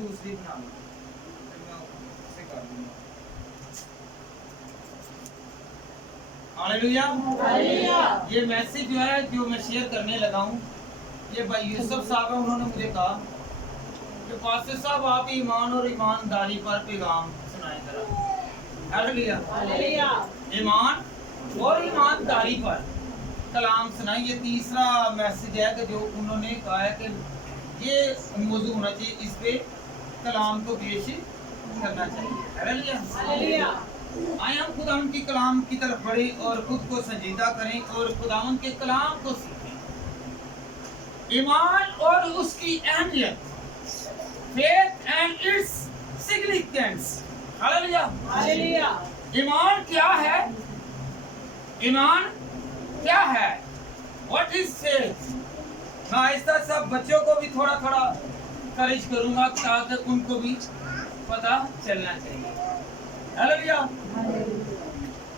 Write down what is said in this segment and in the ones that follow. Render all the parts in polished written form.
दूसरी बना लो, मैं उसे कर दूंगा। हालेलुया। ये मैसेज जो है जो मैं शेयर करने लगा हूँ, ये भाई यूसुफ साहब है, उन्होंने मुझे कहा कि पास्टर साहब आप ईमान और ईमानदारी पर पैगाम सुनाएं जरा। हालेलुया। ईमान और ईमानदारी पर कलाम सुनाएं। ये तीसरा मैसेज है कि जो उन्होंने कहा है कि ये मौजूद होना चाहिए, इस पे कलाम को पेश करना चाहिए। हालेलुया। आए हम खुदावन की कलाम की तरफ बढ़े और खुद को संजीदा करें और खुदावन के कलाम को सीखें। ईमान और उसकी अहमियत, faith and its significance. Hallelujah. ईमान क्या है? ईमान क्या है? What is faith? मैं आहिस्ता सब बच्चों को भी थोड़ा थोड़ा करेज करूंगा ताकि उनको भी पता चलना चाहिए। हालेलुया।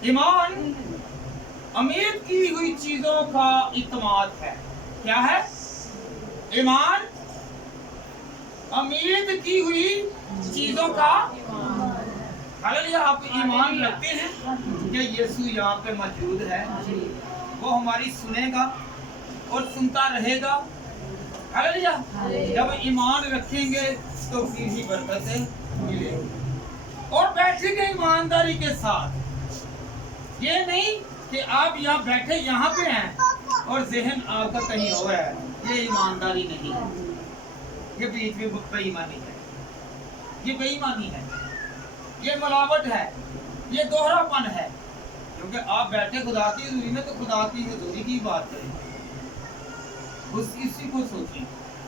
ईमान उम्मीद की हुई चीजों का इत्मीनान है। क्या है? ईमान उम्मीद की हुई चीजों का। हालेलुया। आप ईमान रखते हैं कि यीशु यहाँ पे मौजूद है, वो हमारी सुनेगा और सुनता रहेगा। हालेलुया। जब ईमान रखेंगे तो फिर ही बरकतें मिलेंगी और बैठेंगे ईमानदारी के साथ। ये नहीं कि आप यहाँ बैठे यहाँ पे हैं और जहन आपका कहीं और है, ये ईमानदारी नहीं है, ये बीच में बेईमानी है, ये बेईमानी है, ये मिलावट है, ये दोहरापन है। क्योंकि आप बैठे खुदा की हुजूरी में तो खुदा की हुजूरी की बात करें, उस इसी को सोचें,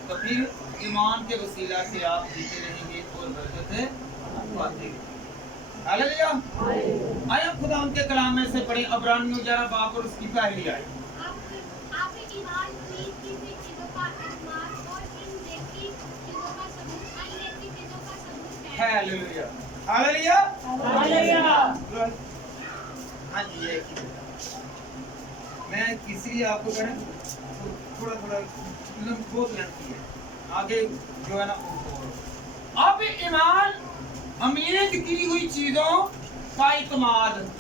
तो फिर ईमान के वसीला से आप जीते रहेंगे और बरकतें पाते रहेंगे। हालेलुया। आइए हम खुदा उनके कलाम में से पढ़ें अब्रानियों 11 बाब और उसकी पहली आयत। हालेलुया। हालेलुया। हालेलुया। हाँ जी, ये मैं किसी आपको करें थोड़ा थोड़ा बहुत लगती है आगे जो है ना। अब ईमान उम्मीद की हुई चीजों का इत्मीनान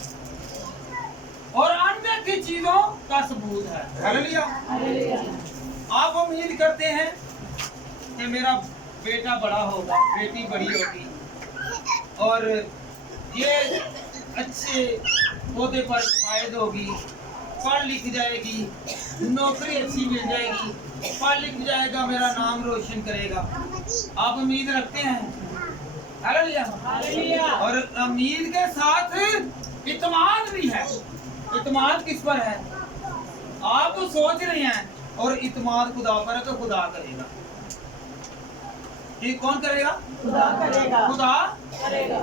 और अनदेखी चीजों का सबूत है। हालेलुया। आप उम्मीद करते हैं कि मेरा बेटा बड़ा होगा, बेटी बड़ी होगी और ये अच्छे पौधे पर फायद होगी, पढ़ लिख जाएगी, नौकरी अच्छी मिल जाएगी, पढ़ लिख जाएगा, मेरा नाम रोशन करेगा। आप उम्मीद रखते हैं। हालेलुया। और उम्मीद के साथ इत्मीनान भी है। इत्मीनान किस पर है? आप तो सोच रहे हैं और इत्मीनान खुदा पर है, तो खुदा करेगा। ये कौन करेगा? खुदा करेगा। खुदा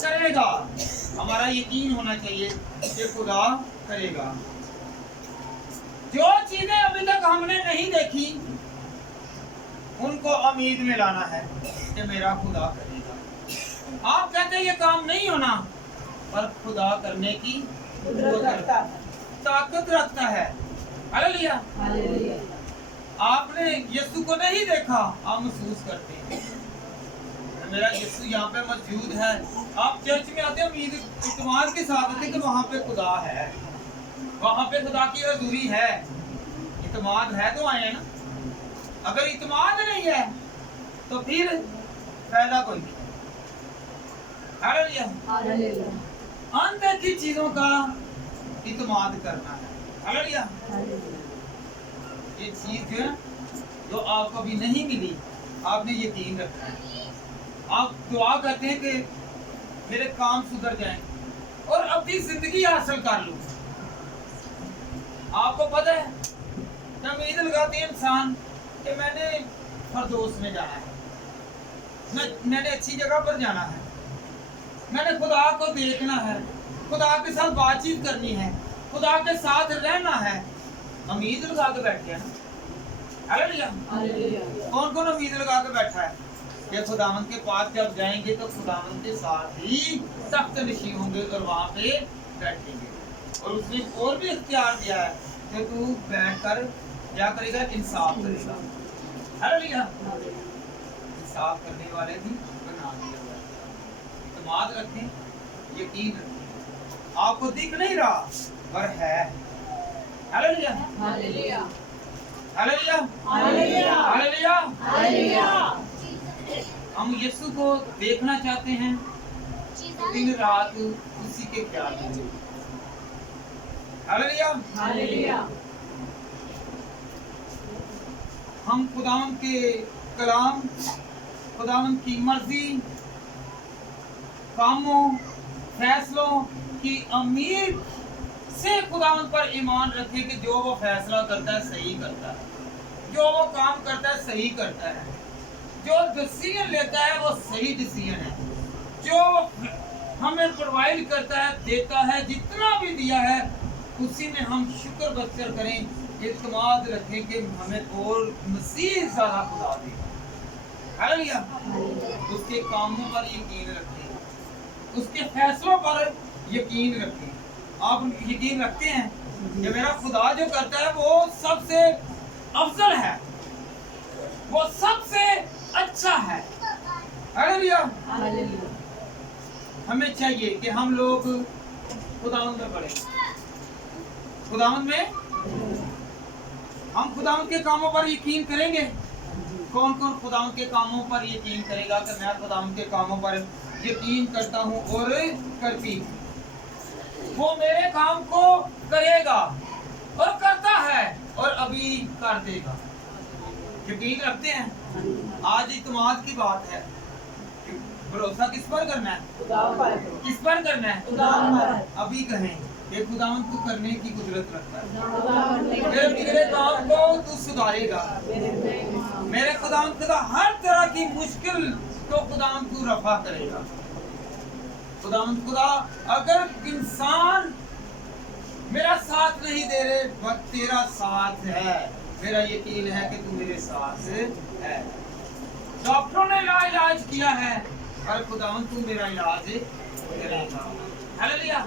करेगा। हमारा यकीन होना चाहिए कि खुदा करेगा। जो चीजें अभी तक हमने नहीं देखी उनको उम्मीद में लाना है कि मेरा खुदा करेगा। आप कहते हैं ये काम नहीं होना, पर खुदा करने की ताकत रखता है। हालेलुया। आपने यीशु को नहीं देखा, आप महसूस करते हैं मेरा यीशु यहाँ पे मौजूद है। आप चर्च में आते हैं उम्मीद इत्मीनान के साथ आते कि वहाँ पे खुदा है, वहाँ पे खुदा की हजूरी है। इत्मीनान है तो आए हैं ना। अगर इत्मीनान नहीं है तो फिर फायदा कोई नहीं। हालेलुया। अनदेखी चीजों का इत्मीनान करना है। हालेलुया। ये चीज जो है जो आपको अभी नहीं मिली, आपने यकीन रखना है। आप दुआ करते हैं कि मेरे काम सुधर जाएं और अपनी जिंदगी हासिल कर लूं। आपको पता है उम्मीद लगाते हैं इंसान कि मैंने फरदौस में जाना है, मैंने अच्छी जगह पर जाना है, मैंने खुदा को देखना है, खुदा के साथ बातचीत करनी है, खुदा के साथ रहना है। उम्मीद लगा के बैठ गया ना। हालेलुया। कौन कौन उम्मीद लगा के बैठा है कि खुदावंद के पास जब जाएंगे तो खुदावंद के साथ ही तख्त नशीं होंगे और वहाँ पे बैठेंगे। और उसने और भी इख्तियार दिया है कि तू बैठकर क्या करेगा? इंसाफ करेगा। हालेलुया। इंसाफ करने वाले भी बना दिया हुआ है। इत्मीनान रखें, यकीन रखें। आपको दिख नहीं रहा पर है। Hallelujah hallelujah hallelujah hallelujah hallelujah. Hallelujah. हम यीशु को देखना चाहते हैं, दिन रात उसी के ख्याल में। हालेलुया। हालेलुया। हम खुदावंद के कलाम, खुदावंद की मर्जी, कामों, फैसलों की उम्मीद से खुदावंद पर ईमान रखें कि जो वो फैसला करता है सही करता है, जो वो काम करता है सही करता है, जो डिसीजन लेता है वो सही डिसीजन है, जो हमें प्रोवाइड करता है, देता है, जितना भी दिया है उसी में हम शुक्र बख्तर करें, इत्मीनान रखें कि हमें और मज़ीद ज़्यादा खुदा देगा। हालेलुया। उसके कामों पर यकीन रखें, उसके फैसलों पर यकीन रखें। आप यकीन रखते हैं कि मेरा खुदा जो करता है वो सबसे अफजल है, वो सबसे अच्छा है। हालेलुया। हालेलुया। हमें चाहिए कि हम लोग खुदावंद में पढ़ें, खुदावंद में हम खुदावंद के कामों पर यकीन करेंगे। कौन कौन खुदावंद के कामों पर यकीन करेगा कि मैं खुदावंद के कामों पर यकीन करता हूँ और करती हूँ, वो मेरे काम को करेगा और करता है और अभी कर देगा। यकीन रखते हैं। आज इत्मीनान की बात है, भरोसा किस पर करना है? खुदा पर। किस पर करना है? खुदा पर। अभी कहें कि खुदावंद को करने की कुदरत रखता है। खुदा पर। मेरे बिगड़े काम को तू सुधारेगा। मेरे खुदावंद खुदा हर तरह की मुश्किल को खुदावंद तू रफा करेगा। खुदावंद खुदा अगर इंसान मेरा साथ नहीं दे रहे बट तेरा साथ है, मेरा यकीन है कि तू मेरे साथ है। डॉक्टरों ने इलाज किया है पर खुदावंद तू मेरा इलाज करेगा। हालेलुया।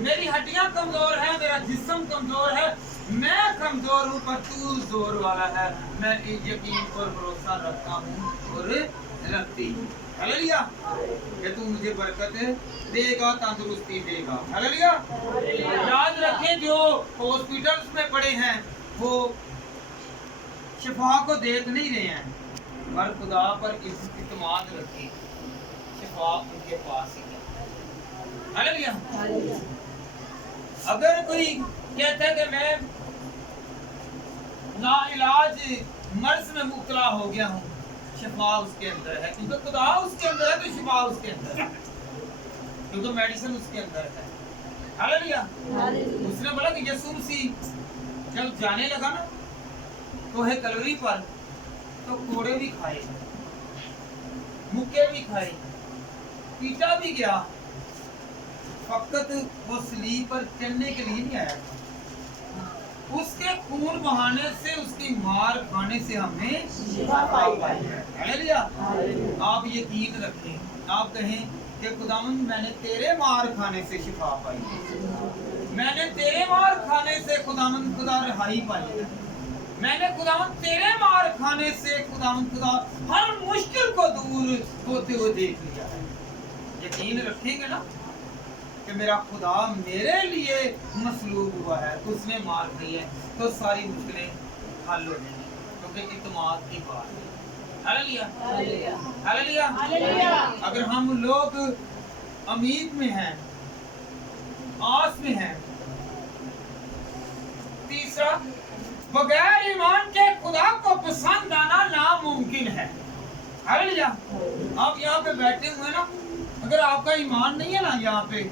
मेरी हड्डियां कमजोर है, मेरा जिस्म कमजोर है, मैं कमजोर हूँ पर तू जोर वाला है। मैं यकीन पर भरोसा रखता हूँ और रखती हूँ। हालेलुया। कि तू मुझे बरकत देगा, तंदुरुस्ती देगा। हालेलुया। याद रखें जो हॉस्पिटल्स में पड़े हैं वो शिफा को देख नहीं रहे हैं पर खुदा पर इत्मीनान रखें, शिफा उनके पास ही है। हालेलुया। अगर कोई कहता है कि मैं नाइलाज मर्ज में मुब्तला हो गया हूँ, शिफा उसके अंदर है, क्योंकि खुदा उसके अंदर है तो शिफा उसके अंदर है, क्योंकि मेडिसिन उसके अंदर है। हालेलुया। उसने बोला कि यीशु मसीह जब जाने लगा ना तो है कलवरी पर, तो कोड़े भी खाए, मुक्के भी खाए, पीटा भी गया, फकत वो सलीब पर चढ़ने के लिए नहीं आया। उसके खून बहाने से, उसकी मार खाने से हमने शिफा पाई है। हालेलुया। आप यकीन रखें, आप कहें कि खुदावंद मैंने तेरे मार खाने से शिफा पाई है, मैंने तेरे मार खाने से खुदावंद खुदा रिहाई पाई है, मैंने खुदावंद तेरे मार खाने से खुदावंद खुदा हर मुश्किल को दूर होते हुए देख लिया है। यकीन रखेंगे ना कि मेरा खुदा मेरे लिए मसलूब हुआ है, उसने मार दी है, तो सारी मुश्किलें हल हो जाएंगी, क्योंकि इत्मीनान की बात है। Hallelujah hallelujah hallelujah. अगर हम लोग उम्मीद में हैं, आस में हैं। तीसरा, बगैर ईमान के खुदा को पसंद आना नामुमकिन है। हालेलुया। आप यहाँ पे बैठे हुए ना, अगर आपका ईमान नहीं है ना यहाँ पे,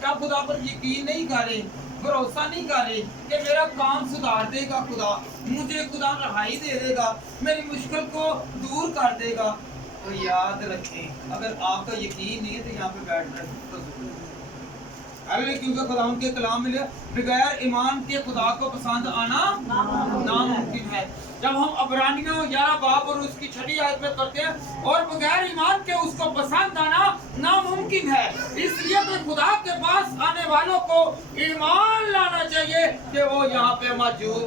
क्या खुदा पर यकीन नहीं करे, भरोसा नहीं करे कि मेरा काम सुधार देगा खुदा, मुझे खुदा रहाई दे देगा, मेरी मुश्किल को दूर कर देगा, तो याद रखें अगर आपका यकीन नहीं है तो यहाँ पे बैठ रहे अगले, क्योंकि खुदा उनके कलाम में बगैर ईमान के खुदा को पसंद आना नामुमकिन है। जब हम अबरानियों 11 बाब और उसकी 6 आयत में पढ़ते हैं, और बगैर ईमान के उसको पसंद आना नामुमकिन है, इसलिए तो खुदा के पास आने वालों को ईमान लाना चाहिए कि वो यहाँ पे मौजूद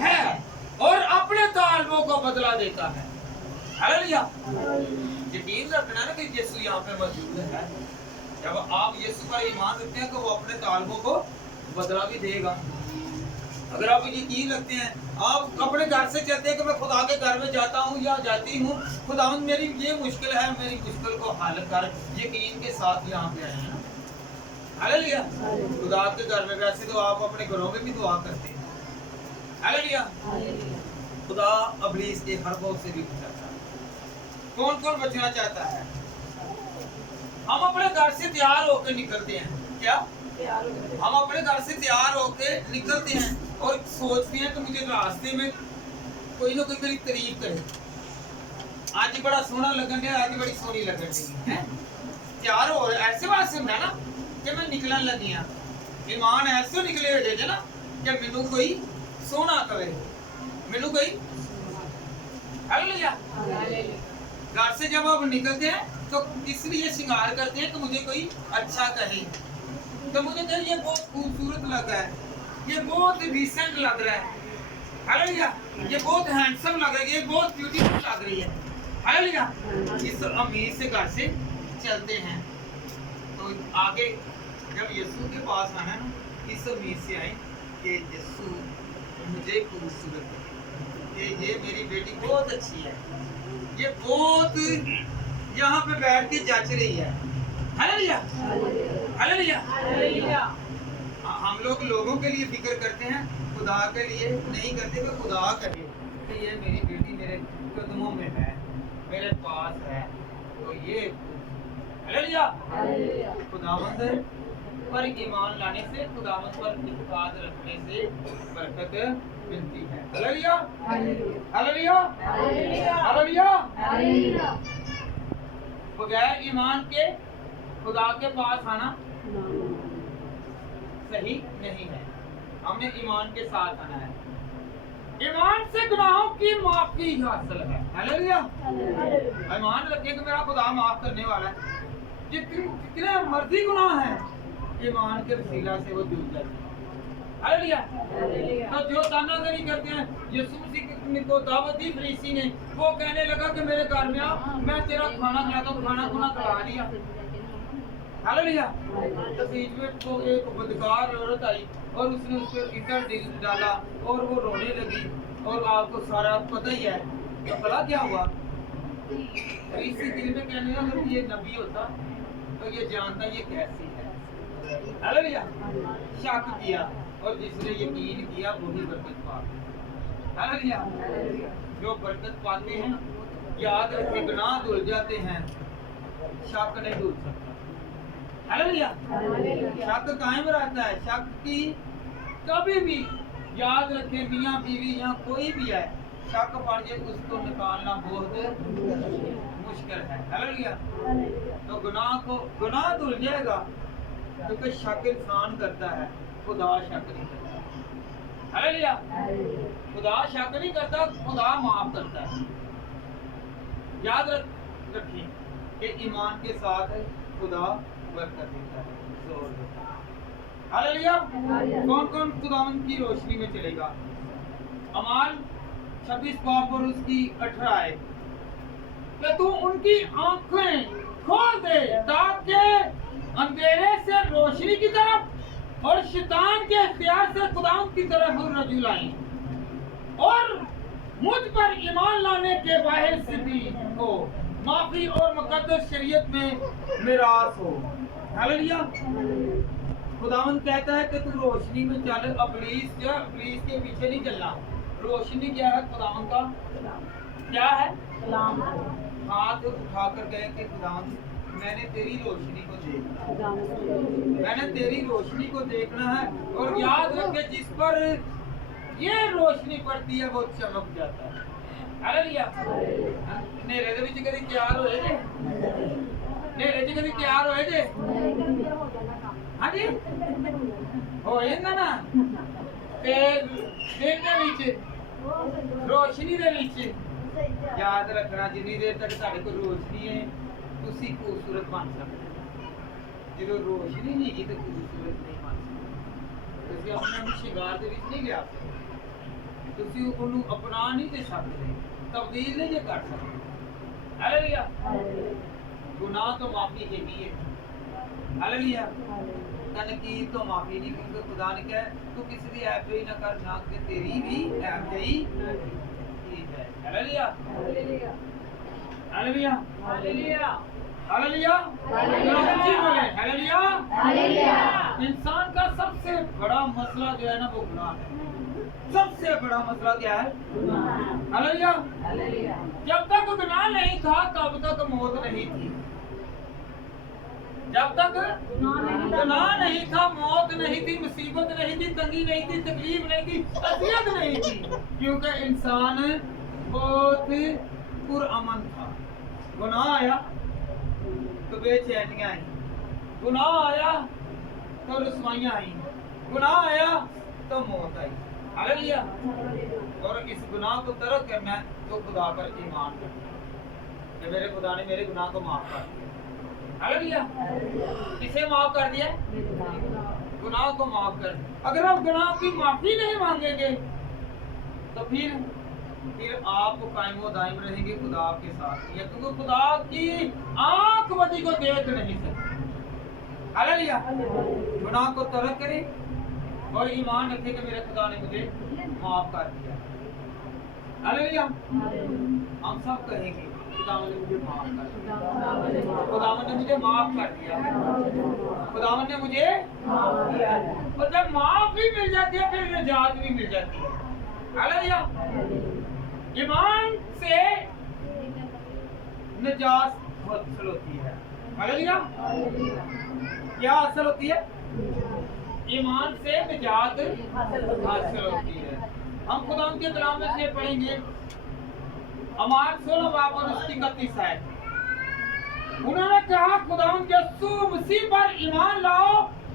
है और अपने ताल्बों को बदला देता है। हालेलुया। यकीन रखना ना कि यीशु यहाँ पे मौजूद है। जब आप यीशु पर ईमान रखते हैं तो वो अपने तालबों को बदला भी देगा। अगर आप यकीन रखते हैं, आप अपने घर से चलते हैं कि मैं खुदा के घर में जाता हूँ या जाती हूँ, खुदावंद मेरी ये मुश्किल है, मेरी मुश्किल को हल कर, यकीन के साथ यहाँ पे आए हैं। हालेलुया। खुदा के घर में, वैसे तो आप अपने घरों में भी दुआ करते हैं। हालेलुया। खुदा इब्लीस के हर खौफ से भी बचाता है। कौन कौन बचना चाहता है? हम अपने घर से तैयार होकर निकलते हैं। क्या हम अपने घर से तैयार होकर निकलते हैं और सोचते हैं कि मुझे रास्ते में कोई ना कोई मेरी तारीफ करे, आज बड़ा सोहना लगन है, आज बड़ी सोहनी लगन है। तैयार हो ऐसे बात से होंगे ना कि मैं निकलन लगी हाँ, ईमान ऐसे निकले हुए थे ना कि मैनू कोई सोहना कहे, मैनू कोई। हालेलुया। घर से जब आप निकलते हैं तो इसलिए श्रृंगार करते हैं कि मुझे कोई अच्छा कहे, तो मुझे कहे ये बहुत खूबसूरत लग रहा है, ये बहुत डिसेंट लग रहा है। हालेलुया। ये बहुत हैंडसम लग रहा है, ये बहुत ब्यूटीफुल लग रही है। हालेलुया। इस उम्मीद से घर से चलते हैं। तो आगे जब यीशु के पास आना ना, इस उम्मीद से आए कि यीशु मुझे खूबसूरत है, कि ये मेरी बेटी बहुत अच्छी है, ये बहुत यहाँ पे बैठ के जच रही है। हालेलुया। हालेलुया। हम लोग लोगों के लिए फिक्र करते हैं, खुदा के लिए नहीं करते। तो खुदा करे कि ये मेरी बेटी मेरे कदमों में है, मेरे पास है, तो ये हालेलुया। खुदावंद पर ईमान लाने से, खुदावंद पर इत्मीनान रखने से बरकत मिलती है। हालेलुया। हालेलुया। हालेलुया। बगैर ईमान के खुदा के पास आना सही नहीं है। हमने ईमान के साथ आना है। ईमान से गुनाहों की माफी हासिल है। हालेलुया। ईमान रखिए कि मेरा खुदा माफ करने वाला है। जितने मर्जी गुनाह हैं, ईमान के वसीला से वो दूर जाते हैं। हालेलुया। तो जो तानाज़री करते हैं, यीशु मसीह को दावत दी फरीसी ने, वो कहने लगा कि मेरे घर में आ, मैं तेरा खाना खिलाता हूँ, खाना खुना खिला दिया। हालेलुया। तो बीच में तो एक बदकार औरत आई और उसने उस पर ईंट डाला और वो रोने लगी, और आपको सारा पता ही है। तो भला क्या हुआ? फरीसी दिल में कहने लगा अगर ये नबी होता तो ये जानता ये कैसी है। हालेलुया। शक किया और जिसने यकीन किया वही बरकत पाता। हालेलुया। जो बरकत पाते हैं, याद रखें, गुनाह धुल जाते हैं, शक नहीं धुल सकता। हालेलुया। शक कायम रहता है। शक की कभी भी याद रखें, मियाँ बीवी या कोई भी है, शक पड़ जाए उसको निकालना बहुत मुश्किल है। हालेलुया। तो गुनाह धुल जाएगा, क्योंकि शक इंसान करता है, खुदा शक नहीं करता। हालेलुया। खुदा शक नहीं करता, खुदा माफ करता है। याद रखिए कि ईमान के साथ खुदा बरकत देता है, जोर देता है। हालेलुया। कौन कौन खुदावंद की रोशनी में चलेगा? अमाल 26 बाब और उसकी 18 आयत कि तू उनकी आंखें खोल दे ताकि अंधेरे से रोशनी की तरफ और शैतान के इख्तियार से खुदावंद की तरफ रजू लाएं, और मुझ पर ईमान लाने के बाहिर से भी हो माफी और मुकद्दस शरीयत में मिरास हो। हालेलुया। खुदावंद कहता है कि तू रोशनी में चल, इब्लीस के पीछे नहीं चलना। रोशनी क्या है? खुदावंद का क्या है? कलाम। हाथ उठाकर कहे कि खुदावंद मैंने तेरी रोशनी को देखना, मैंने तेरी रोशनी को देखना है। और याद रखे जिस पर ये रोशनी पड़ती है वो चमक जाता है। हालेलुया। नेरे दे विच कदी तैयार होए जे? नेरे च कदी तैयार होए जे? हाँ जी, होए ना ते दिन दे विच रोशनी दे विच याद रखना, जिन्नी देर तक तुहाडे कोल रोशनी है तुसी खूबसूरत बन सकते। जो रोशनी नहीं है तो खूबसूरत नहीं बन सकते। तुसी अपने शिंगार दे विच नहीं लिया सकते, तुसी उन्होंने अपना नहीं दे सकते, तब्दील नहीं कर सकते। हालेलुया। गुनाह तो माफी के लिए, हालेलुया। तनकीद तो माफी नहीं, क्योंकि खुदा ने कहा तू किसी की ऐप जोई ना कर, ना कि तेरी भी ऐप जोई ठीक है। हालेलुया हालेलुया हालेलुया हालेलुया बोले हालेलुया। इंसान का सबसे बड़ा मसला जो है ना वो गुनाह है। सबसे बड़ा मसला क्या है? हालेलुया। जब तक गुनाह नहीं था तब तक मौत नहीं थी। जब तक गुनाह नहीं था, मौत नहीं थी, मुसीबत नहीं थी, तंगी नहीं थी, तकलीफ नहीं थी, अज़ियत नहीं थी, क्योंकि इंसान बहुत पुरअमन था। गुनाह आया तो बेचैनियां आई, गुनाह आया तो रुसवाइयां आई, गुनाह आया तो मौत आई। हालेलुया। और इस गुनाह को तर्क करना है तो खुदा पर ईमान करना कि मेरे खुदा ने मेरे गुनाह को माफ कर दिया। हालेलुया। किसे माफ कर दिया? गुनाह को माफ कर दिया। अगर आप गुनाह की माफी नहीं मांगेंगे तो फिर आप कायम व दायम रहेंगे, खुदा आपके साथ नहीं है, क्योंकि खुदा की आंख बदी को देख नहीं सकते। हालेलुया। गुनाह को तर्क करें और ईमान रखें कि मेरे खुदा ने मुझे माफ कर दिया। हालेलुया। हम सब कहेंगे खुदावन ने मुझे माफ कर दिया, खुदावन ने मुझे माफ कर दिया, खुदावन ने मुझे माफ किया। और जब माफ भी मिल जाती है फिर निजात भी मिल जाती है। हालेलुया। ईमान से निजात हासिल होती है। हालेलुया। क्या हासिल होती है? ईमान से निजात हासिल होती है। हम खुदा के कलाम में से पढ़ेंगे अमार 16 बाब और उसकी 31 आयत। उन्होंने कहा खुदावन यीशु मसीह पर ईमान लाओ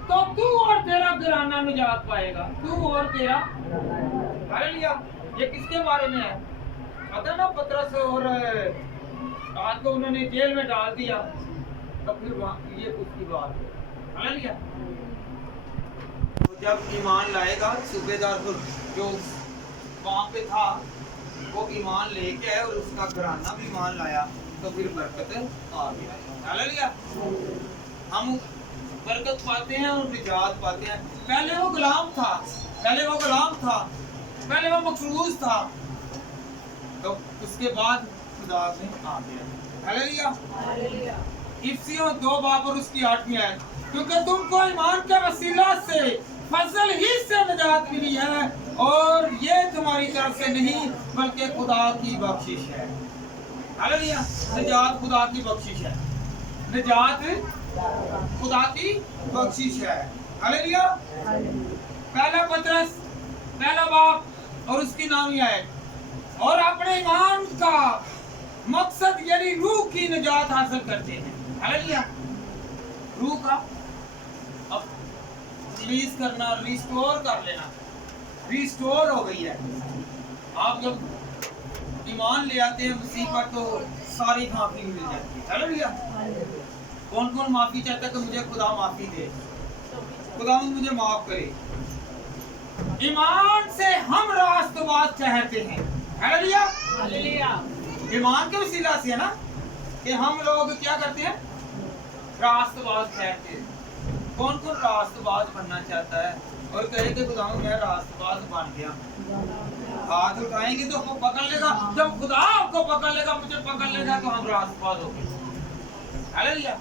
तो तू और तेरा घराना निजात पाएगा। तू और तेरा। हालेलुया। ये किसके बारे में है? पता ना, पतरस और आज को उन्होंने जेल में डाल दिया तो फिर ये उसकी बात है। हालेलुया। तो जब ईमान लाएगा, सूबेदार जो वहाँ पे था वो ईमान लेके आया और उसका घराना भी ईमान लाया तो फिर बरकत आ गया। हालेलुया। हम बरकत पाते हैं और निजात पाते हैं। पहले वो गुलाम था, पहले वो मखलूस था, तो उसके बाद खुदा में आ गया। हालेलुया। इफ्सियों 2 बाब और उसकी 8वीं आयत। क्योंकि तुमको ईमान के वसीला से फजल ही से निजात मिली है और ये तुम्हारी तरफ से नहीं बल्कि खुदा की बख्शिश है। हालेलुया। निजात खुदा की बख्शिश है, निजात खुदा की बख्शिश है। हालेलुया। पहला पतरस 1 बाब और उसकी 9वीं आयत। और अपने ईमान का मकसद यानी रूह की निजात हासिल करते हैं। हालेलुया। रूह का अब रिलीज करना, रिस्टोर कर लेना, रिस्टोर हो गई है। आप जब ईमान ले आते हैं मसीह पर तो सारी माफी मिल जाती है। हालेलुया। कौन कौन माफी चाहता है कि मुझे खुदा माफी दे, खुदा मुझे माफ करे। ईमान से हम रास्तबाज ठहरते हैं। हालेलुया। ईमान के वसीला से है ना कि हम लोग क्या करते हैं? रास्तबाज ठहरते हैं। कौन कौन रास्तबाज बनना चाहता है और कहे कि खुदा मैं रास्तबाज बन गया? हाथ उठाएंगे तो वो पकड़ लेगा। जब खुदा आपको पकड़ लेगा, मुझे पकड़ लेगा तो हम रास्तबाज हो गए। हालेलुया।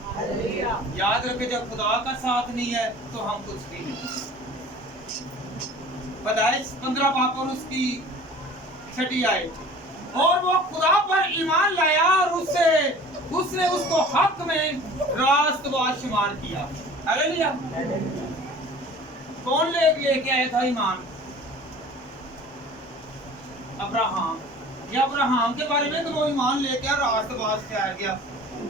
याद रखे जब खुदा का साथ नहीं है तो हम कुछ भी नहीं। पैदाइश 15 बाब और उसकी 6वीं आयत। और वो खुदा पर ईमान लाया और उसने उसको हक में रास्तबाज शुमार किया। हालेलुया। कौन लेके आया था ईमान? अब्राहम। या अब्राहम के बारे में तो वो ईमान लेके रास्तबाज ठहर गया,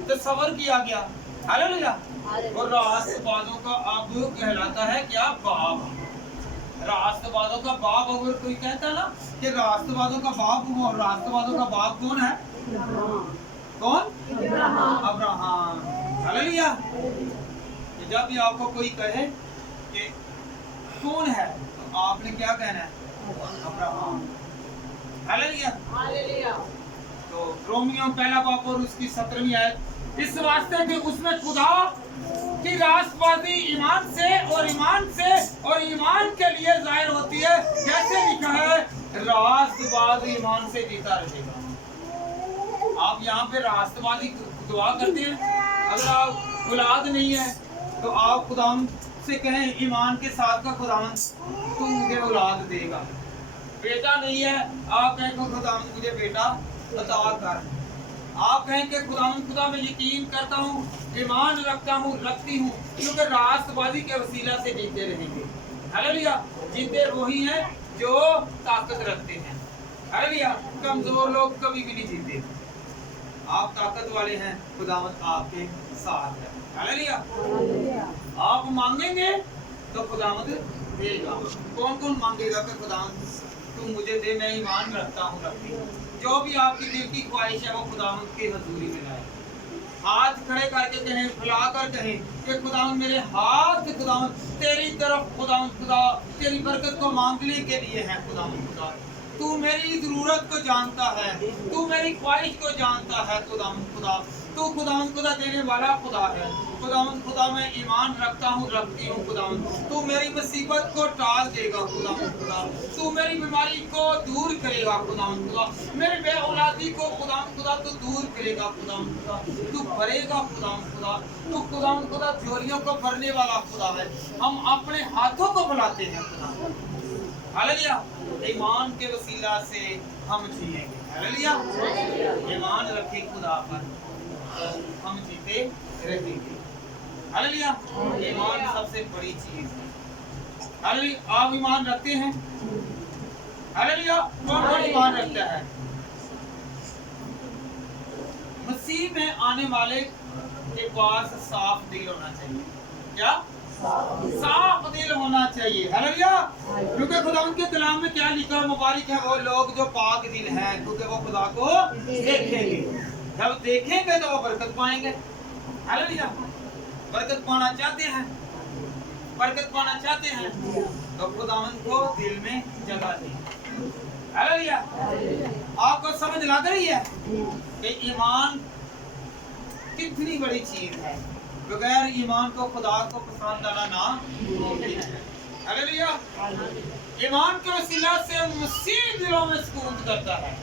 तस्वर किया गया। हालेलुया। और रास्तबाजों का अब कहलाता है क्या? बाप। रास्तबाजों का बाप अगर कोई कहता ना कि रास्तबाजों का बाप, वो रास्तबाजों का बाप कौन है? कौन? अब्राहम। हालेलुया। जब भी आपको कोई कहे कि कौन है तो आपने क्या कहना है? अब्राहम। हालेलुया। तो रोमियो पहला बाब और उसकी 17वीं आयत। इस वास्ते कि उसमें खुदा की रास्तबाजी ईमान से और ईमान के लिए जाहिर होती है। जैसे लिखा है, रास्तबाज ईमान से जीता रहेगा। आप यहाँ पे रास्तबाजी दुआ करते हैं। अगर आप औलाद नहीं है तो आप खुदा से कहें ईमान के साथ का खुदा तू मुझे औलाद देगा। बेटा नहीं है, आप कहें कि खुदा मुझे बेटा अता कर। आप कहें कि खुदा मैं यकीन करता हूँ, ईमान रखता हूँ, रखती हूँ, क्योंकि रास्तबाजी के वसीला से जीते रहेंगे। हालेलुया। जीते वही हैं जो ताकत रखते हैं। हालेलुया। कमजोर लोग कभी भी नहीं जीते। आप ताकत वाले हैं, खुदावंद आपके साथ है। हालेलुया। आप मांगेंगे तो खुदावंद देगा। कौन कौन मांगेगा कि खुदावंद तू मुझे दे, मैं ईमान रखता हूँ, रखती हूँ। जो भी आपकी दिल की ख्वाहिश है वो खुदावंद की हजूरी में लाए। हाथ खड़े करके कहें, फैला कर कहें कि खुदावंद मेरे हाथ खुदावंद तेरी तरफ खुदावंद खुदा तेरी बरकत को मांगने के लिए है। खुदावंद खुदा तू मेरी जरूरत को जानता है, तू मेरी ख्वाहिश को जानता है। खुदावंद खुदा तू खुदावंद खुदा देने वाला खुदा है। खुदावंद खुदा मैं ईमान रखता हूँ, रखती हूँ। खुदावंद तू मेरी मुसीबत को टाल देगा। खुदावंद खुदा तू मेरी बीमारी को दूर करेगा। खुदावंद खुदा मेरी बे औलादी को खुदावंद खुदा तू दूर करेगा। खुदावंद खुदा तू भरेगा। खुदावंद खुदा तू खुदावंद खुदा झोलियों को भरने वाला खुदा है। हम अपने हाथों को बुलाते हैं खुदा। हालेलुया। ईमान के वसीला से हम जिएंगे। हालेलुया। ईमान रखे खुदा पर तो हम जीते रहेंगे। हालेलुया। ईमान सबसे बड़ी चीज है। हालेलुया। आप ईमान रखते हैं? हालेलुया। कौन कौन ईमान रखता है? मसीह में आने वाले के पास साफ दिल होना चाहिए। क्या? साफ दिल होना चाहिए। हालेलुया। क्योंकि खुदा उनके कलाम में क्या लिखा, मुबारक है वो लोग जो पाक दिल हैं, क्योंकि वो खुदा को देखेंगे। जब देखेंगे तो वो बरकत पाएंगे। हालेलुया। बरकत पाना चाहते हैं, बरकत पाना चाहते हैं तो खुदावंद को दिल में जगह दें। हालेलुया। आपको समझ लग रही है कि ईमान कितनी बड़ी चीज है। बगैर ईमान को खुदा को पसंद आना ना मुमकिन है। हालेलुया। ईमान के वसीला से मसीह दिलों में सुकून करता है।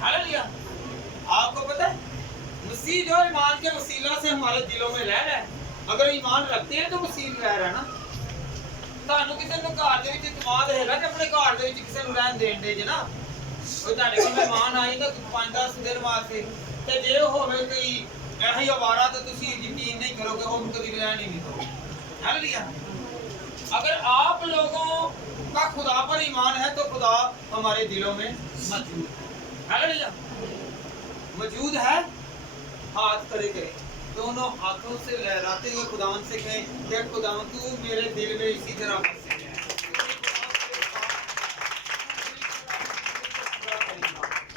हालेलुया। आपको पता है मसीह जो ईमान के वसीला से हमारे दिलों में रह रहा है। अगर ईमान रखते हैं तो मसीह रह रहा है ना। ਤੁਹਾਨੂੰ ਕਿਸੇ ਨੂੰ ਘਰ ਦੇ ਵਿੱਚ ਇਤਮਾਦ ਹੈਗਾ ਕਿ ਆਪਣੇ ਘਰ ਦੇ ਵਿੱਚ ਕਿਸੇ ਨੂੰ ਰਹਿਣ ਦੇਣ ਦੇ ਜੇ ਨਾ। ਉਹ ਤੁਹਾਡੇ ਕੋਲ ਮਹਿਮਾਨ ਆਏ ਤਾਂ 5-10 ਦਿਨ ਵਾਸਤੇ ਤੇ ਜੇ ਹੋਵੇ ਕੋਈ ਇਹੋ ਹੀ ਅਵਾਰਾ ਤਾਂ ਤੁਸੀਂ ਯਕੀਨ नहीं करोगे ਉਹਨੂੰ कभी रहने नहीं दोगे। हालेलुया। अगर आप लोगों का खुदा पर ईमान है तो खुदा हमारे दिलों में मौजूद है। हालेलुया। मौजूद है। हाथ खड़े करें, दोनों हाथों से लहराते हुए खुदावन से कहें कि खुदावन तू मेरे दिल में इसी तरह बसे है।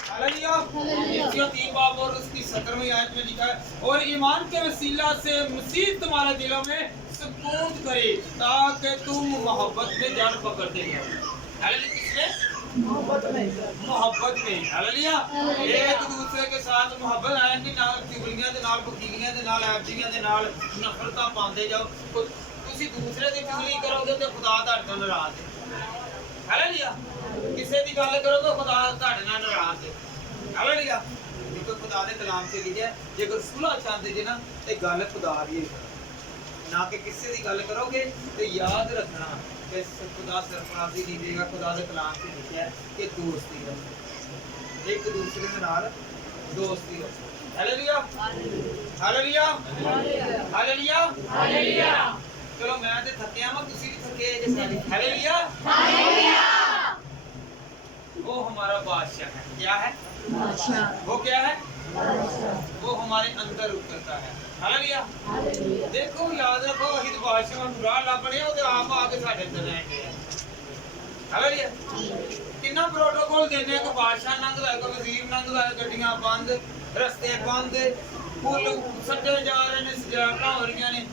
हालेलुया। यशायाह 3 बाब और उसकी 17वीं आयत में लिखा है, और ईमान के वसीला से मसीह तुम्हारे दिलों में सुकून करे ताकि तुम मोहब्बत में जड़ पकड़ते हैं। हालेलुया। किसमें? मोहब्बत में। हालेलुया। एक दूसरे के साथ मोहब्बत आए कि नाल चुगलियां दे नाल बकीलियां दे नाल ऐबजियां दे नाल नफरतां पांदे जाओ। तुसी दूसरे दी चुगली करोगे तो खुदा ਤੁਹਾਡੇ ਨਾਲ ਨਾਰਾਜ਼ ਹੈ। हालेलुया। ਕਿਸੇ ਦੀ ਗੱਲ ਕਰੋ ਤਾਂ खुदा ਤੁਹਾਡੇ ਨਾਲ ਨਾਰਾਜ਼ ਹੈ। हालेलुया। क्योंकि खुदा दे कलाम च लिखिया जेकर सुलह चाहते जे ना ते गल खुदा दी ना कि किसी दी गल करोगे तो याद रखना कि खुदा सरफराजी नहीं देगा। खुदा दे कलाम च लिखिया कि दोस्ती रखो, एक दूसरे के नाल दोस्ती रखो। हालेलुया। हालेलुया। हालेलुया। हालेलुया। चलो मैं ते थकिया वा, तुसी भी थके जे सारे। हालेलुया। हालेलुया। वो हमारा बादशाह है। क्या है? बादशाह। वो क्या है? बादशाह। वो हमारे अंदर उतरता है। हालेलुया। देखो याद रखो अहिद बादशाह ਨੂੰ ਰਾਹ ਲੱਭਣੇ ਉਹ ਤੇ ਆਪ ਆ ਕੇ ਸਾਡੇ ਅੰਦਰ ਰਹਿੰਦੇ ਆ। ਹਾਲੇਲੂਇਆ। ਕਿੰਨਾ ਪ੍ਰੋਟੋਕੋਲ ਦੇਣੇ ਕਿ ਬਾਦਸ਼ਾਹ ਲੰਘਦਾ ਹੈ, ਵਜ਼ੀਰ ਲੰਘਦਾ ਹੈ, ਗੱਡੀਆਂ ਬੰਦ, ਰਸਤੇ ਬੰਦ, ਪੁੱਲ ਸੱਜੇ ਜਾ ਰਹੇ ਨੇ, ਸਜਾਵਟਾਂ ਹੋ ਰਹੀਆਂ ਨੇ।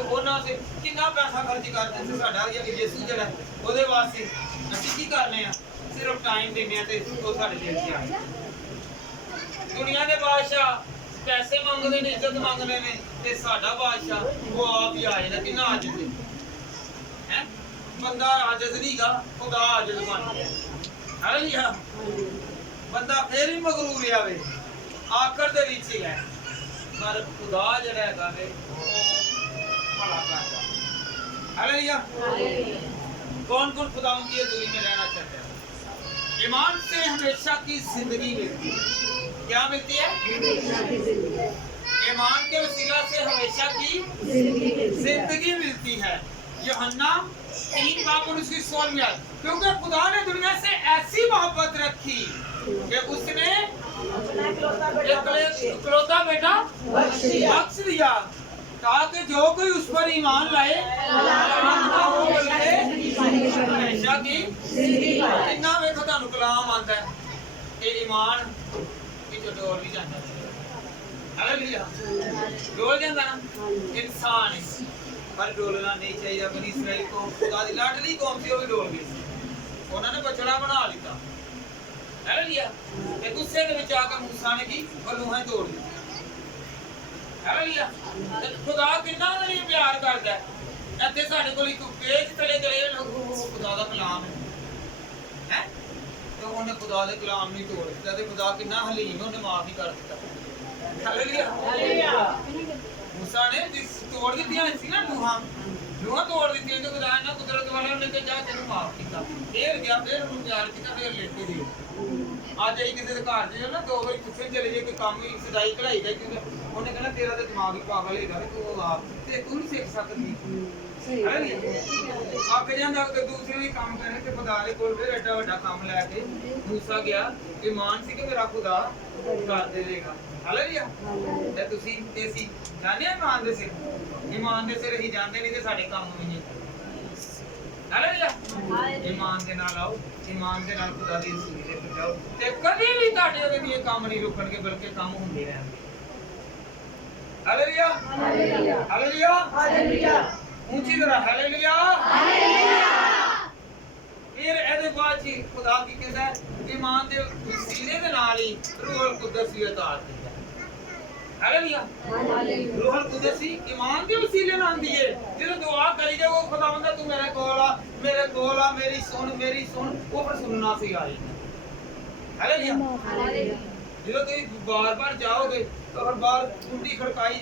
ਉਹਨਾਂ ਤੇ ਕਿੰਨਾ ਪੈਸਾ ਖਰਚ ਕਰਦੇ ਤੇ ਸਾਡਾ ਯਿਸੂ ਜਿਹੜਾ ਉਹਦੇ ਵਾਸਤੇ ਅਸੀਂ ਕੀ ਕਰਨੇ ਆ? ਸਿਰਫ ਟਾਈਮ ਦਿੰਦੇ ਆ ਤੇ ਉਹ ਸਾਡੇ ਦਿਲ 'ਚ ਆ। ਦੁਨੀਆ ਦੇ ਬਾਦਸ਼ਾਹ ਪੈਸੇ ਮੰਗਦੇ ਨੇ, ਇੱਜ਼ਤ ਮੰਗਦੇ ਨੇ, ਤੇ ਸਾਡਾ ਬਾਦਸ਼ਾਹ ਉਹ ਆਪ ਹੀ ਆ ਜਾਂਦਾ। ਕਿੰਨਾ ਆਜਿਜ਼ ਹੈ, ਬੰਦਾ ਆਜਿਜ਼ ਨਹੀਂਗਾ, ਖੁਦਾ ਆਜਿਜ਼ ਬਣ ਗਿਆ। ਹਾਲੇਲੂਇਆ। ਬੰਦਾ ਫੇਰ ਵੀ ਮਗਰੂਰ ਆਵੇ, ਆਖਰ ਦੇ ਵਿੱਚ ਹੀ ਹੈ, ਪਰ ਖੁਦਾ ਜਿਹੜਾ ਹੈਗਾ ਵੇ ਉਹ ਭਲਾ ਕਰਦਾ। हालेलुया। कौन कौन खुदा की दूरी में रहना चाहते हैं? ईमान से हमेशा की जिंदगी मिलती है। क्या मिलती है? ईमान के वसीला से हमेशा की जिंदगी मिलती है। यूहन्ना 3:16 में, क्योंकि खुदा ने दुनिया से ऐसी मोहब्बत रखी कि उसने इकलौता बेटा बख्श दिया, ताकि जो कोई उस पर ईमान लाए हमेशा की इन्ना वेखो तुहानू कलाम आंदा है कि ईमान विच डोल भी जांदा है। हालेलुया। डोल जांदा ना इंसान है, पर डोलना नहीं चाहिए। बनी इसराइल को खुदा दी लाडली कौम थी, वो भी डोल गई, उन्होंने बछड़ा बना लिया। हालेलुया। ते गुस्से दे विच आके मूसा ने की लूहां तोड़ दी। हालेलुया। खुदा कितना नहीं प्यार करता है। ਇੱਥੇ ਸਾਡੇ ਕੋਲ ਇੱਕ ਪੇਜ ਤਲੇ ਖੁਦਾ ਦਾ ਕਲਾਮ ਹੈ ਤੇ ਉਹਨੇ ਖੁਦਾ ਦੇ ਕਲਾਮ ਨਹੀਂ ਤੋੜ ਦਿੱਤਾ, ਤੇ ਖੁਦਾ ਕਿੰਨਾ ਹਲੀਮ, ਉਹਨੇ ਮਾਫ ਹੀ ਕਰ ਦਿੱਤਾ। ਹਾਲੇਲੂਇਆ। ਮੂਸਾ ਨੇ ਤੋੜ ਦਿੱਤੀਆਂ ਸੀ ਨਾ ਲੂਹਾਂ ਤੋੜ ਦਿੱਤੀਆਂ, ਤੇ ਖੁਦਾ ਨੇ ਕੁਦਰਤ ਵਾਲੇ ਨੇ ਤੇ ਜਾ ਤੈਨੂੰ ਮਾਫ ਕੀਤਾ, ਫੇਰ ਗਿਆ, ਫੇਰ ਉਹਨੂੰ ਪਿਆਰ ਕੀਤਾ, ਫੇਰ ਲੈ ਕੇ ਗਏ। ਅੱਜ ਅਸੀਂ ਕਿਸੇ ਦੇ ਘਰ ਜੇ ਨਾ 2 ਵਾਰੀ ਪੁੱਛੇ ਚਲੇ ਜੇ ਕਿ ਕੰਮ ਹੀ ਸਦਾਈ ਕਢਾਈ ਦਾ, ਕਿਉਂਕਿ ਉਹਨੇ ਕਹਿਣਾ ਤੇਰਾ ਤੇ ਦਿਮਾਗ ਹੀ ਪਾਗਲ ਹੈਗਾ, ਤੂੰ ਆਪ ਤੇ ਤੂੰ ਨਹੀਂ ਸਿੱਖ ਸਕਦੀ। ਅੱਗ ਜਾਂਦਾ ਤੇ ਦੂਸਰੇ ਵੀ ਕੰਮ ਕਰਨੇ, ਤੇ ਖੁਦਾ ਦੇ ਕੋਲ ਫਿਰ ਐਡਾ ਵੱਡਾ ਕੰਮ ਲੈ ਕੇ ਮੂਸਾ ਗਿਆ। ਈਮਾਨ ਸੀ ਕਿ ਮੇਰਾ ਖੁਦਾ ਕਰ ਦੇਵੇਗਾ। ਹਾਲੇਲੂਇਆ। ਤੇ ਤੁਸੀਂ ਤੇ ਅਸੀਂ ਜਾਣਿਆ ਈਮਾਨ ਦੇ ਸਿਰ ਹੀ ਜਾਂਦੇ ਨਹੀਂ ਤੇ ਸਾਡੇ ਕੰਮ ਵੀ ਨਹੀਂ। ਹਾਲੇਲੂਇਆ। ਈਮਾਨ ਦੇ ਨਾਲ ਆਓ, ਈਮਾਨ ਦੇ ਨਾਲ ਖੁਦਾ ਦੀ ਰਸੂਲੀ ਤੇ ਜਾਓ, ਤੇ ਕਦੇ ਵੀ ਤੁਹਾਡੇ ਉਹਦੇ ਇਹ ਕੰਮ ਨਹੀਂ ਰੁਕਣਗੇ, ਬਲਕਿ ਕੰਮ ਹੁੰਦੇ ਰਹਿਣਗੇ। ਹਾਲੇਲੂਇਆ। ਹਾਲੇਲੂਇਆ। ਹਾਲੇਲੂਇਆ। ऊंची तरह हालेलुया। फिर ਇਹਦੇ ਬਾਅਦ ਜੀ ਖੁਦਾ ਕੀ ਕਹਿੰਦਾ ਹੈ, ਈਮਾਨ ਦੇ ਵਸੀਲੇ ਦੇ ਨਾਲ ਹੀ ਰੂਹੁਲ ਕੁਦਸ ਵੀ ਉਤਾਰ ਦਿੰਦਾ ਹੈ। ਹਾਲੇਲੁਇਆ। ਰੂਹੁਲ ਕੁਦਸ ਈਮਾਨ ਦੇ ਵਸੀਲੇ ਨਾਲ ਆਂਦੀ ਹੈ। ਜਦੋਂ ਦੁਆ ਕਰੀ ਜਾਓ, ਖੁਦਾਵੰਦ ਤੂੰ ਮੇਰੇ ਕੋਲ ਆ, ਮੇਰੀ ਸੁਣ, ਉਹ ਫਿਰ ਸੁਣਨਾ ਸੀ ਆਈ। ਹਾਲੇਲੁਇਆ। ਜਦੋਂ ਤੁਸੀਂ ਬਾਰ-ਬਾਰ ਜਾਓਗੇ ਤਾਂ ਫਿਰ ਬਾਹਰ ਕੁੰਡੀ ਖੜਕਾਈ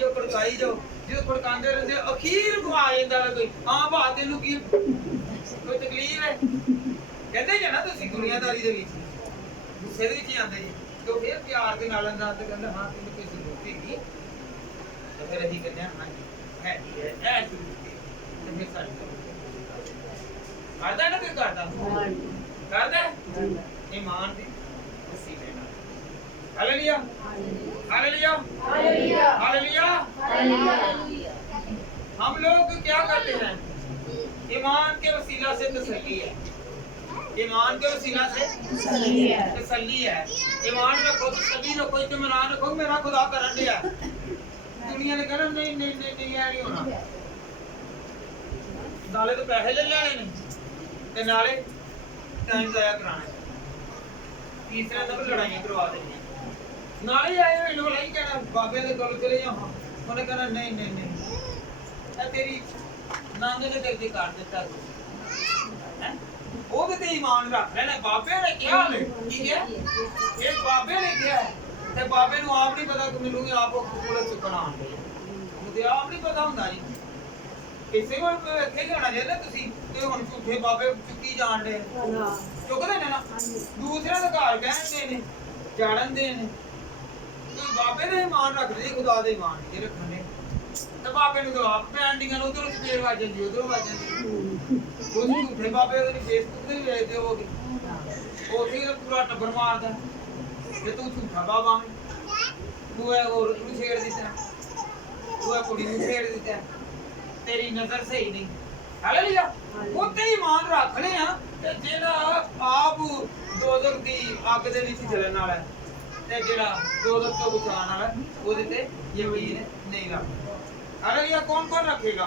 ਜਾਓ, ਜਦੋਂ ਖੜਕਾਉਂਦੇ ਰਹਿੰਦੇ ਅਖੀਰ ਨੂੰ ਆ ਜਾਂਦਾ ਕੋਈ, ਹਾਂ ਬਾਤ ਤੈਨੂੰ ਕੀ ਕੋਈ ਤਕਲੀਫ ਹੈ, ਕਹਿੰਦੇ ਜੇ ਨਾ ਤੁਸੀਂ ਦੁਨੀਆਦਾਰੀ ਦੇ ਵਿੱਚ ਗੁੱਸੇ ਦੇ ਵਿੱਚ ਆਉਂਦੇ ਜੀ, ਤੇ ਫਿਰ ਪਿਆਰ ਦੇ ਨਾਲ ਅੰਦਰ ਤੇ ਕਹਿੰਦਾ ਹਾਂ ਤੈਨੂੰ ਕੋਈ ਜ਼ਰੂਰਤ ਹੈਗੀ, ਤੇ ਫਿਰ ਅਸੀਂ ਕਹਿੰਦੇ ਹਾਂ ਹਾਂਜੀ ਹੈਗੀ ਹੈ, ਇਹ ਜ਼ਰੂਰਤ ਹੈ, ਤੇ ਫਿਰ ਸਾਡੀ ਕਰਦਾ ਨਾ, ਕੋਈ ਕਰਦਾ ਈਮਾਨ ਦੀ ਵਸੀਲੇ ਨਾਲ। हालेलुया। हालेलुया। हालेलुया। हालेलुया। हम लोग क्या करते हैं? ईमान के वसीला से तसल्ली है। ईमान के वसीला से तसल्ली है। ईमान रखो, तसल्ली रखो, इत्मीनान रखो, मेरा खुदा करन दिया। दुनिया ने कहना नहीं ऐ नहीं होना, नाले तो पैसे ले लेने ने ते नाले टाइम जाया कराना, तीसरे नंबर लड़ाइयां करवा देनी। ਨਾਲੇ ਆਏ ਹੋਏ ਲੋਕ ਨਹੀਂ ਕਹਿਣਾ ਬਾਬੇ ਦੇ ਕੋਲ ਚਲੇ ਜਾ, ਉਹਨੇ ਕਹਿਣਾ ਨਹੀਂ ਇਹ ਤੇਰੀ ਨਾਨੇ ਦੇ ਦਿਲ ਕਰ ਦਿੱਤਾ ਹੈ, ਉਹਦੇ ਤੇ ਈਮਾਨ ਰੱਖ ਲੈਣਾ। ਬਾਬੇ ਨੇ ਕਿਹਾ ਨੇ ਕੀ ਕਿਹਾ, ਇਹ ਬਾਬੇ ਨੇ ਕਿਹਾ, ਤੇ ਬਾਬੇ ਨੂੰ ਆਪ ਨਹੀਂ ਪਤਾ ਕਿ ਮੈਨੂੰ ਆਪ ਕੋਲ ਚੁੱਕਣਾ ਆਉਂਦੇ, ਉਹਦੇ ਆਪ ਨਹੀਂ ਪਤਾ ਹੁੰਦਾ ਜੀ। ਕਿਸੇ ਕੋਲ ਇੱਥੇ ਜਾਣਾ ਜੇ ਨਾ ਤੁਸੀਂ, ਤੇ ਹੁਣ ਝੂਠੇ ਬਾਬੇ ਚੁੱਕੀ ਜਾਣ ਦੇ, ਚੁੱਕਦੇ ਨੇ ਨਾ, ਦੂਸਰਿਆਂ ਦੇ ਘਰ ਕਹਿੰਦੇ ਨੇ, ਜਾਣਨ ਦੇ ਨੇ। ਬਾਬੇ ਦੇ ਇਮਾਨ ਰੱਖਦੇ, ਖੁਦਾ ਦੇ ਇਮਾਨ ਨਹੀਂ ਰੱਖਣੇ, ਤੇ ਬਾਬੇ ਨੂੰ ਤਾਂ ਆਪ ਪੈਂਡੀਆਂ ਨੂੰ ਉਧਰੋਂ ਫੇਰ ਵੱਜ ਜਾਂਦੀ, ਉਧਰੋਂ ਵੱਜ ਜਾਂਦੀ। ਕੋਈ ਝੂਠੇ ਬਾਬੇ ਉਹਦੇ ਫੇਸਬੁੱਕ ਤੇ ਵੀ ਵੇਚਦੇ ਹੋਗੇ, ਉੱਥੇ ਹੀ ਪੂਰਾ ਟੱਬਰ ਮਾਰਦਾ ਜੇ ਤੂੰ ਝੂਠਾ ਬਾਬਾ, ਤੂੰ ਇਹ ਔਰਤ ਨੂੰ ਛੇੜ ਦਿੱਤਾ, ਤੂੰ ਇਹ ਕੁੜੀ ਨੂੰ ਛੇੜ ਦਿੱਤਾ, ਤੇਰੀ ਨਜ਼ਰ ਸਹੀ ਨਹੀਂ। ਹਾਲੇਲੂਇਆ। ਉੱਤੇ ਇਮਾਨ ਰੱਖ ਲਿਆ, ਤੇ ਜਿਹੜਾ ਆਪ ਦੋਜ਼ਖ ਦੀ ਅੱਗ ਦੇ ਵਿੱਚ ਜਲਣ ਵਾਲਾ ਹੈ, ਤੇ ਜਿਹੜਾ ਦੋਜ਼ਖ ਤੋਂ ਬਚਾਉਣ ਵਾਲਾ ਉਹਦੇ ਤੇ ਯਕੀਨ नहीं रखता। हालेलुया। कौन कौन रखेगा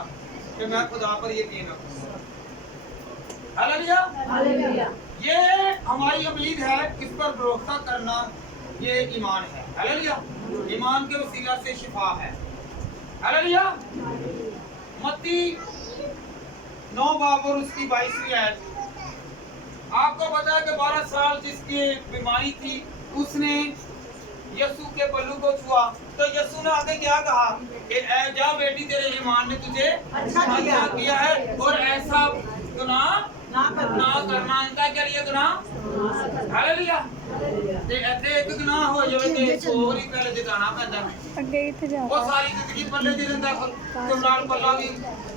कि मैं खुदा पर यकीन रखूं? हालेलुया। हालेलुया। ये हमारी उम्मीद है, किस पर भरोसा करना, ये ईमान है। हालेलुया। ईमान के वसीला से शिफा है। हालेलुया। मत्ती 9 बाब और उसकी 22वीं आयत। आपको पता है कि 12 साल जिसकी बीमारी थी उसने यीशु के पल्लू को छुआ, तो यीशु ने आगे क्या कहा कि ऐ जा बेटी, तेरे ईमान ने तुझे अच्छा किया है और ऐसा गुनाह ना करना। इनका क्या लिया गुनाह? हालेलुया। ते ऐसे एक गुनाह हो जाए तो और ही पहले जगाना पैंदा ਅੱਗੇ ਇੱਥੇ ਜਾ ਉਹ ਸਾਰੀ ਜ਼ਿੰਦਗੀ ਪੱਲੇ ਦੀ ਰਹਿੰਦਾ, ਤੇ ਨਾਲ ਪੱਲਾ ਵੀ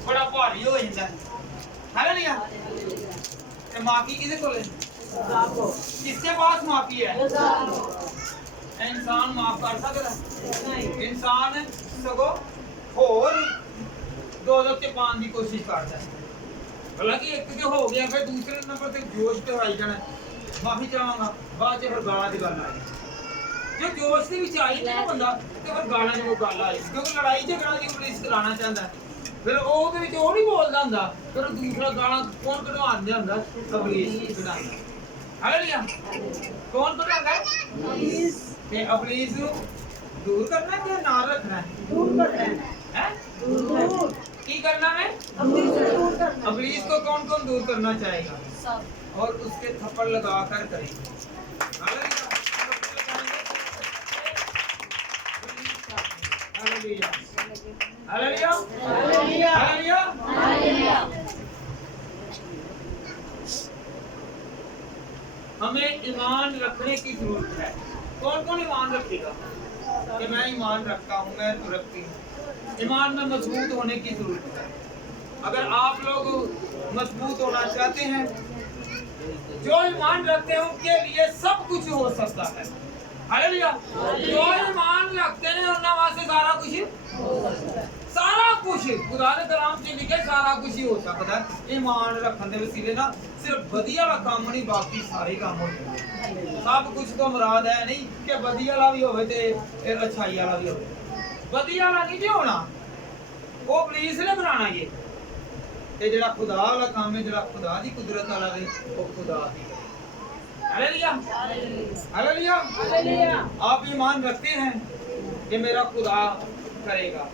ਬੜਾ ਭਾਰੀ ਹੋ ਜਾਂਦਾ। ਹਾਲੇਲੂया। ਤੇ ਮਾਫੀ ਕਿਹਦੇ ਕੋਲ ਹੈ? किसके पास माफी है? इंसान माफ कर सकता है? इंसान सगो होर दोजख च पाने की कोशिश करता है। हालांकि एक जो हो गया फिर दूसरे नंबर ते जोश ते आई जाना, माफी चाहांगा, बाद च फिर गालां दी गल आई। जो जोश दे विच आई ना बंदा ते फिर गालां दी वो गल आई, क्योंकि लड़ाई झगड़ा जो पुलिस कराना चाहता है, फिर ਉਹਦੇ ਵਿੱਚ ਉਹ ਨਹੀਂ ਬੋਲਦਾ ਹੁੰਦਾ, ਫਿਰ ਦੂਸਰਾ ਗਾਲਾਂ ਕੌਣ ਕਢਵਾਉਂਦਾ ਹੁੰਦਾ? ਅਬਲੀਸ ਕਢਾਉਂਦਾ। ਹਾਲੇਲੂਇਆ। ਕੌਣ ਕਢਾਉਂਦਾ? ਅਬਲੀਸ। ਤੇ ਅਬਲੀਸ ਨੂੰ ਦੂਰ ਕਰਨਾ ਕਿ ਨਾਲ ਰੱਖਣਾ ਹੈ? ਦੂਰ ਕਰਨਾ है? दूर। की करना है? अबलीस को दूर करना। अबलीस को कौन कौन दूर करना चाहेगा? सब। और उसके थप्पड़ लगा कर करेंगे। Hallelujah. Hallelujah. Hallelujah. Hallelujah. Hallelujah. हमें ईमान रखने की जरूरत है। कौन कौन ईमान रखेगा? कि मैं ईमान रखता हूँ, मैं तो रखती हूँ। ईमान में मजबूत होने की जरूरत है। अगर आप लोग मजबूत होना चाहते हैं, जो ईमान रखते हैं उनके लिए सब कुछ हो सकता है। हालेलुया। जो ईमान रखते हैं उनके वास्ते सारा कुछ हो सकता है। सारा कुछ खुदा ने कलाम च लिखे सारा कुछ ही हो सकता है। ईमान रखने दे वसीले ना सिर्फ वधिया वाला काम नहीं, बाकी सारे काम हो जाते। सब कुछ तो मुराद है नहीं कि वधिया वाला भी होवे ते अच्छाई वाला भी होवे। वधिया वाला नहीं जी होना, वो पुलिस ने बनाना ये। ते जेड़ा खुदा वाला काम है, जेड़ा खुदा दी कुदरत वाला है, वो खुदा दी। हालेलुया। हालेलुया। हालेलुया। आप ईमान रखते हैं कि मेरा खुदा करेगा।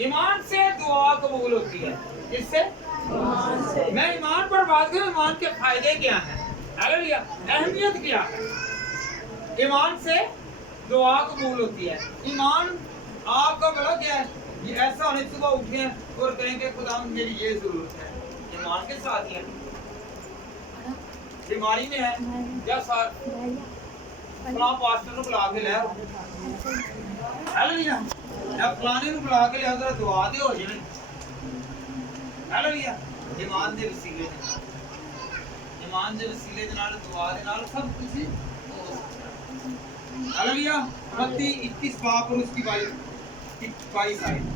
ईमान से दुआ कबूल होती है। इससे मैं ईमान पर बात करूं, ईमान के फायदे क्या हैं? हालेलुया। अहमियत क्या है? ईमान से दुआ कबूल होती है। ईमान आपका भला क्या है? ये ऐसा होने सुबह उठे हैं और कहेंगे खुदा मेरी ये जरूरत है, ईमान के साथ ही है। बीमारी में है या साथ फलां पास्टर को बुला के ले आओ। हालेलुया। या फलाने को बुला के ले आओ, जरा दुआ दे हो जाए। हालेलुया। ईमान दे वसीले दे, ईमान दे वसीले दे नाल दुआ दे नाल सब कुछ हो सकता है। हालेलुया। मत्ती 21 बाब और उसकी 22 आयत,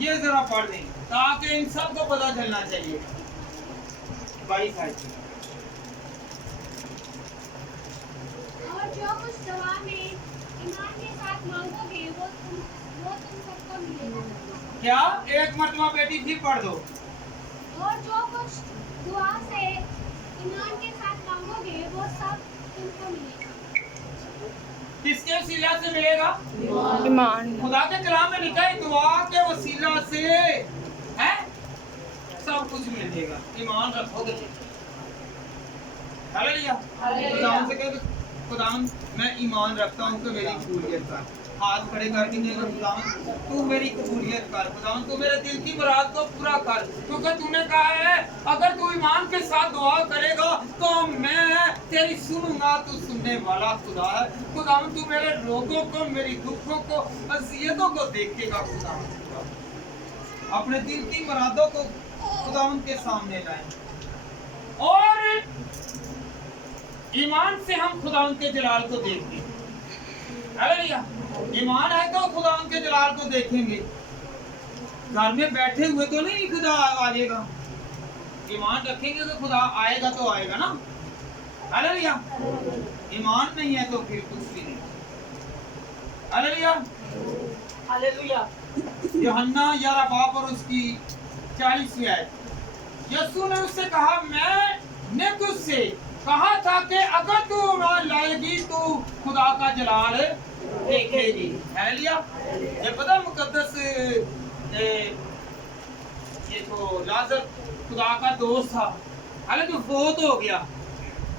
ये जरा पढ़ दें ताकि इन सब को पता चलना चाहिए। 22 आयत। और जो कुछ दुआ में ईमान के साथ मांगोगे वो तुम सबको मिलेगा। क्या? एक मरतबा बेटी फिर पढ़ दो। और जो कुछ दुआ से ईमान के साथ मांगोगे वो सब तुमको मिलेगा। किसके वसीला से मिलेगा? ईमान। खुदा के कलाम में लिखा है दुआ के वसीला से है सब कुछ मिलेगा। ईमान रखोगे। हालेलुया। खुदा से कहे खुदा मैं ईमान रखता हूँ कि मेरी कबूलियत कर। हाथ खड़े करके कहेगा खुदा तू मेरी कबूलियत कर, खुदा तू मेरे दिल की मुराद को पूरा कर, क्योंकि तूने कहा है अगर तू ईमान के साथ दुआ करेगा तो मैं तेरी सुनूंगा। तू सुनने वाला खुदा है। खुदा तू मेरे रोगों को, मेरी दुखों को, अज़ियतों को देखेगा। खुदा अपने दिल की मुरादों को खुदा के सामने लाए और ईमान से हम खुदा के जलाल को देखते हैं। हालेलुया। ईमान है तो खुदा के जलाल को देखेंगे। घर में बैठे हुए तो नहीं खुदा आ जाएगा। ईमान रखेंगे तो खुदा आएगा तो आएगा ना। हालेलुया। ईमान नहीं है तो फिर कुछ भी नहीं। हालेलुया। हालेलुया। यूहन्ना 11 बाब और उसकी 40वीं आयत। यीशु ने उससे कहा मैंने तुझसे कहा था कि अगर तू ईमान लाएगी तो खुदा का जलाल देखेगी। हालेलुया। ये पता मुकद्दस ये तो लाजर खुदा का दोस्त था, हालांकि फोत हो गया।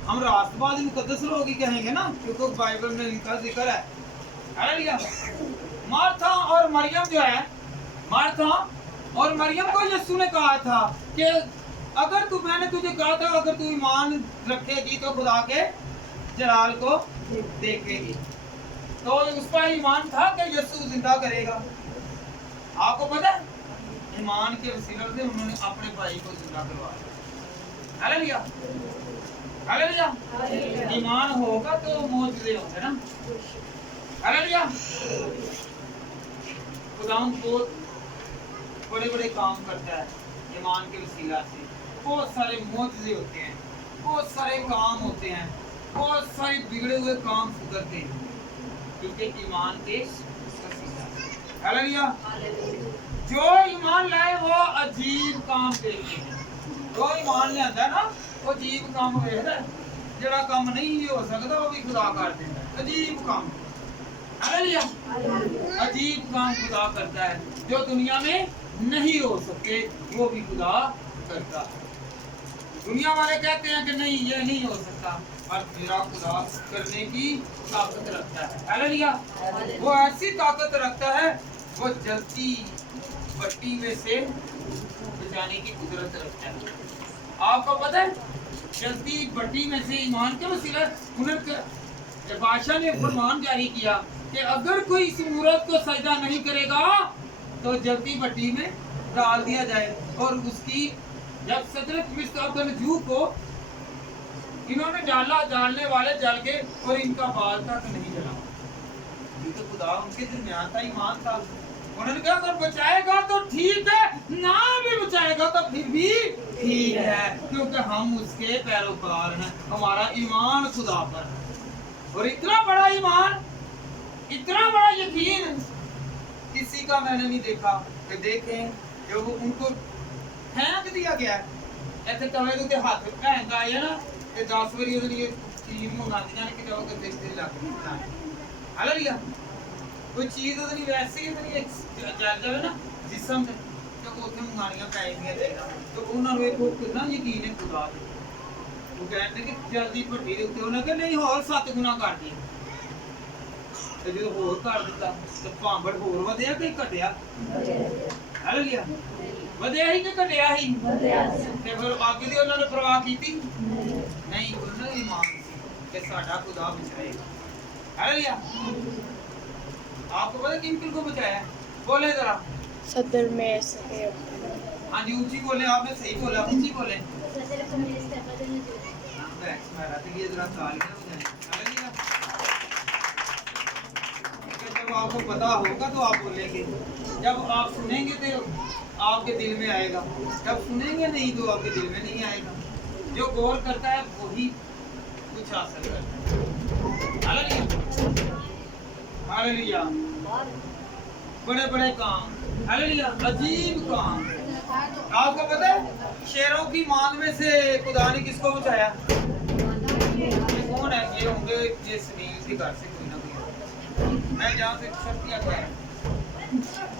हम राष्ट्रवाद मुकद्दस लोग ही कहेंगे ना, क्योंकि बाइबल में इनका जिक्र है। हालेलुया। मार्था और मरियम जो है, मार्था और मरियम को यीशु ने कहा था कि अगर तू, मैंने तुझे कहा था अगर तू ईमान रखेगी तो खुदा के जलाल को देखेगी। तो उसका ईमान था कि यीशु जिंदा करेगा। आपको पता है, ईमान के वसीले से उन्होंने अपने भाई को जिंदा करवाया। Hallelujah, hallelujah. ईमान होगा तो मौजूद होंगे ना। हालेलुया। खुदावंद बहुत बड़े बड़े काम करता है ईमान के वसीला से। बहुत सारे मौजूद होते हैं, बहुत सारे काम होते हैं, बहुत सारे बिगड़े हुए काम सुधरते हैं, क्योंकि ईमान के वसीला से। हालेलुया। जो ईमान लाए वो अजीब काम देखते हैं। जो ईमान ले आता है ना, वो अजीब काम वेखदा है, जेड़ा काम नहीं हो सकता वो भी खुदा कर देता है। अजीब काम, हालेलुया, अजीब काम खुदा करता है। जो दुनिया में नहीं हो सकते वो भी खुदा करता है। दुनिया वाले कहते हैं कि नहीं ये नहीं हो सकता, और मेरा खुदा करने की ताकत रखता है। हालेलुया। वो ऐसी ताकत रखता है, वो जलती भट्टी में से बचाने की कुदरत रखता है। आपको पता है, जलती भट्टी में से ईमान के वसीले उन्होंने बादशाह ने फरमान जारी किया कि अगर कोई इस मूरत को सजदा नहीं करेगा तो जलती भट्टी में डाल दिया जाए। और उसकी जब सदरत मिस्र अब्दुल को इन्होंने डाला, डालने वाले जल गए और इनका बाल तक नहीं जला। ये तो खुदा उनके दरमियान था, ईमान था। उन्होंने कहा अगर बचाएगा तो ठीक है, ना भी बचाएगा तो फिर भी ठीक है, क्योंकि हम उसके पैरोकार हैं। हमारा ईमान खुदा पर है। और इतना बड़ा ईमान, इतना बड़ा यकीन किसी का मैंने नहीं देखा कि देखें जो उनको फेंक दिया गया है। ऐसे तवे के हाथ फेंक आए ना, 10 बारी ਉਹਦੀ ਚੀਜ਼ ਮੰਗਾ ਦੀਆਂ ਨੇ ਕਿ ਜਾਓ ਕਿ ਦੇਖਦੇ ਲੱਗ ਜਾਂਦਾ ਹੈ। हालेलुया। कोई चीज ਉਹਦੀ ਵੈਸੇ ਹੀ ਉਹਦੀ ਚੱਲ ਜਾਵੇ ਨਾ ਜਿਸਮ ਤੇ, ਤੇ ਉੱਥੇ ਮੰਗਾਣੀਆਂ ਪੈ ਜਾਂਦੀਆਂ ਚੀਜ਼ਾਂ। ਤੇ ਉਹਨਾਂ ਨੂੰ ਇਹ ਕਿੰਨਾ ਯਕੀਨ ਹੈ ਖੁਦਾ ਤੇ। ਉਹ ਕਹਿੰਦੇ ਕਿ ਜਲਦੀ ਭੱਟੀ ਦੇ ਉੱਤੇ ਉਹਨਾਂ ਕਹਿੰਦੇ ਨਹੀਂ ਹੋਰ 7 ਗੁਣਾ ਕਰ ਦੀ। ਤੇ ਜਦੋਂ ਹੋਰ ਕਰ ਦਿੱਤਾ ਤੇ ਭਾਂਬੜ ਹੋਰ ਵਧਿਆ ਕਿ ਘਟਿਆ? ਹਾਲੇਲੂਇਆ। ਵਧਿਆ ਹੀ ਕਿ ਘਟਿਆ ਹੀ? ਤੇ ਫਿਰ ਬਾਕੀ ਦੀ ਉਹਨਾਂ ਨੇ ਪਰਵਾਹ ਕੀਤੀ ਨਹੀਂ। ਉਹਨਾਂ ਦਾ ਈਮਾਨ ਸੀ ਕਿ ਸਾਡਾ ਖੁਦਾ ਬਚਾਏਗਾ। हालेलुया। आपको पता किन किन को बचाया? बोले जरा। सदर में से। हाँ जी, ऊंची बोले। आपने सही बोला, ऊंची बोले। ये जरा तालियां बजाएं। हालेलुया। जब आपको पता होगा तो आप बोलेंगे, जब आप सुनेंगे तो आपके दिल में आएगा, जब सुनेंगे नहीं तो आपके दिल में नहीं आएगा। जो गौर करता है वही कुछ हासिल करता है। Hallelujah, hallelujah. बड़े बड़े काम, हालेलुया, अजीब काम। आपको पता है शेरों की मान में से खुदा ने किसको बचाया? ये कौन है? ये होंगे ये सुनील के घर से कोई ना कोई। मैं जहाँ से शक्तियाँ कर,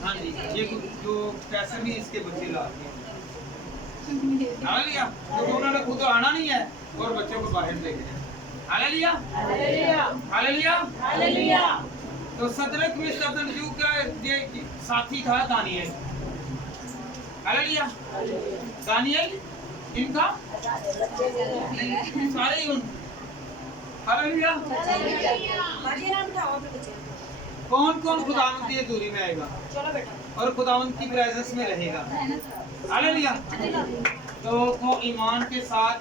हाँ जी, ये जो पैसे भी इसके बच्चे ला दिए। हालेलुया। तो उन्होंने खुद आना नहीं है और बच्चों को बाहर लेके जाए। Hallelujah, hallelujah, hallelujah, hallelujah. तो सदरक में सदनजू का ये साथी था दानियल। हालेलुया। दानियल इनका सारे ही उन। हालेलुया। कौन कौन खुदावंद की दूरी में आएगा और खुदावंद की प्रेजेंस में रहेगा? हालेलुया। तो वो ईमान के साथ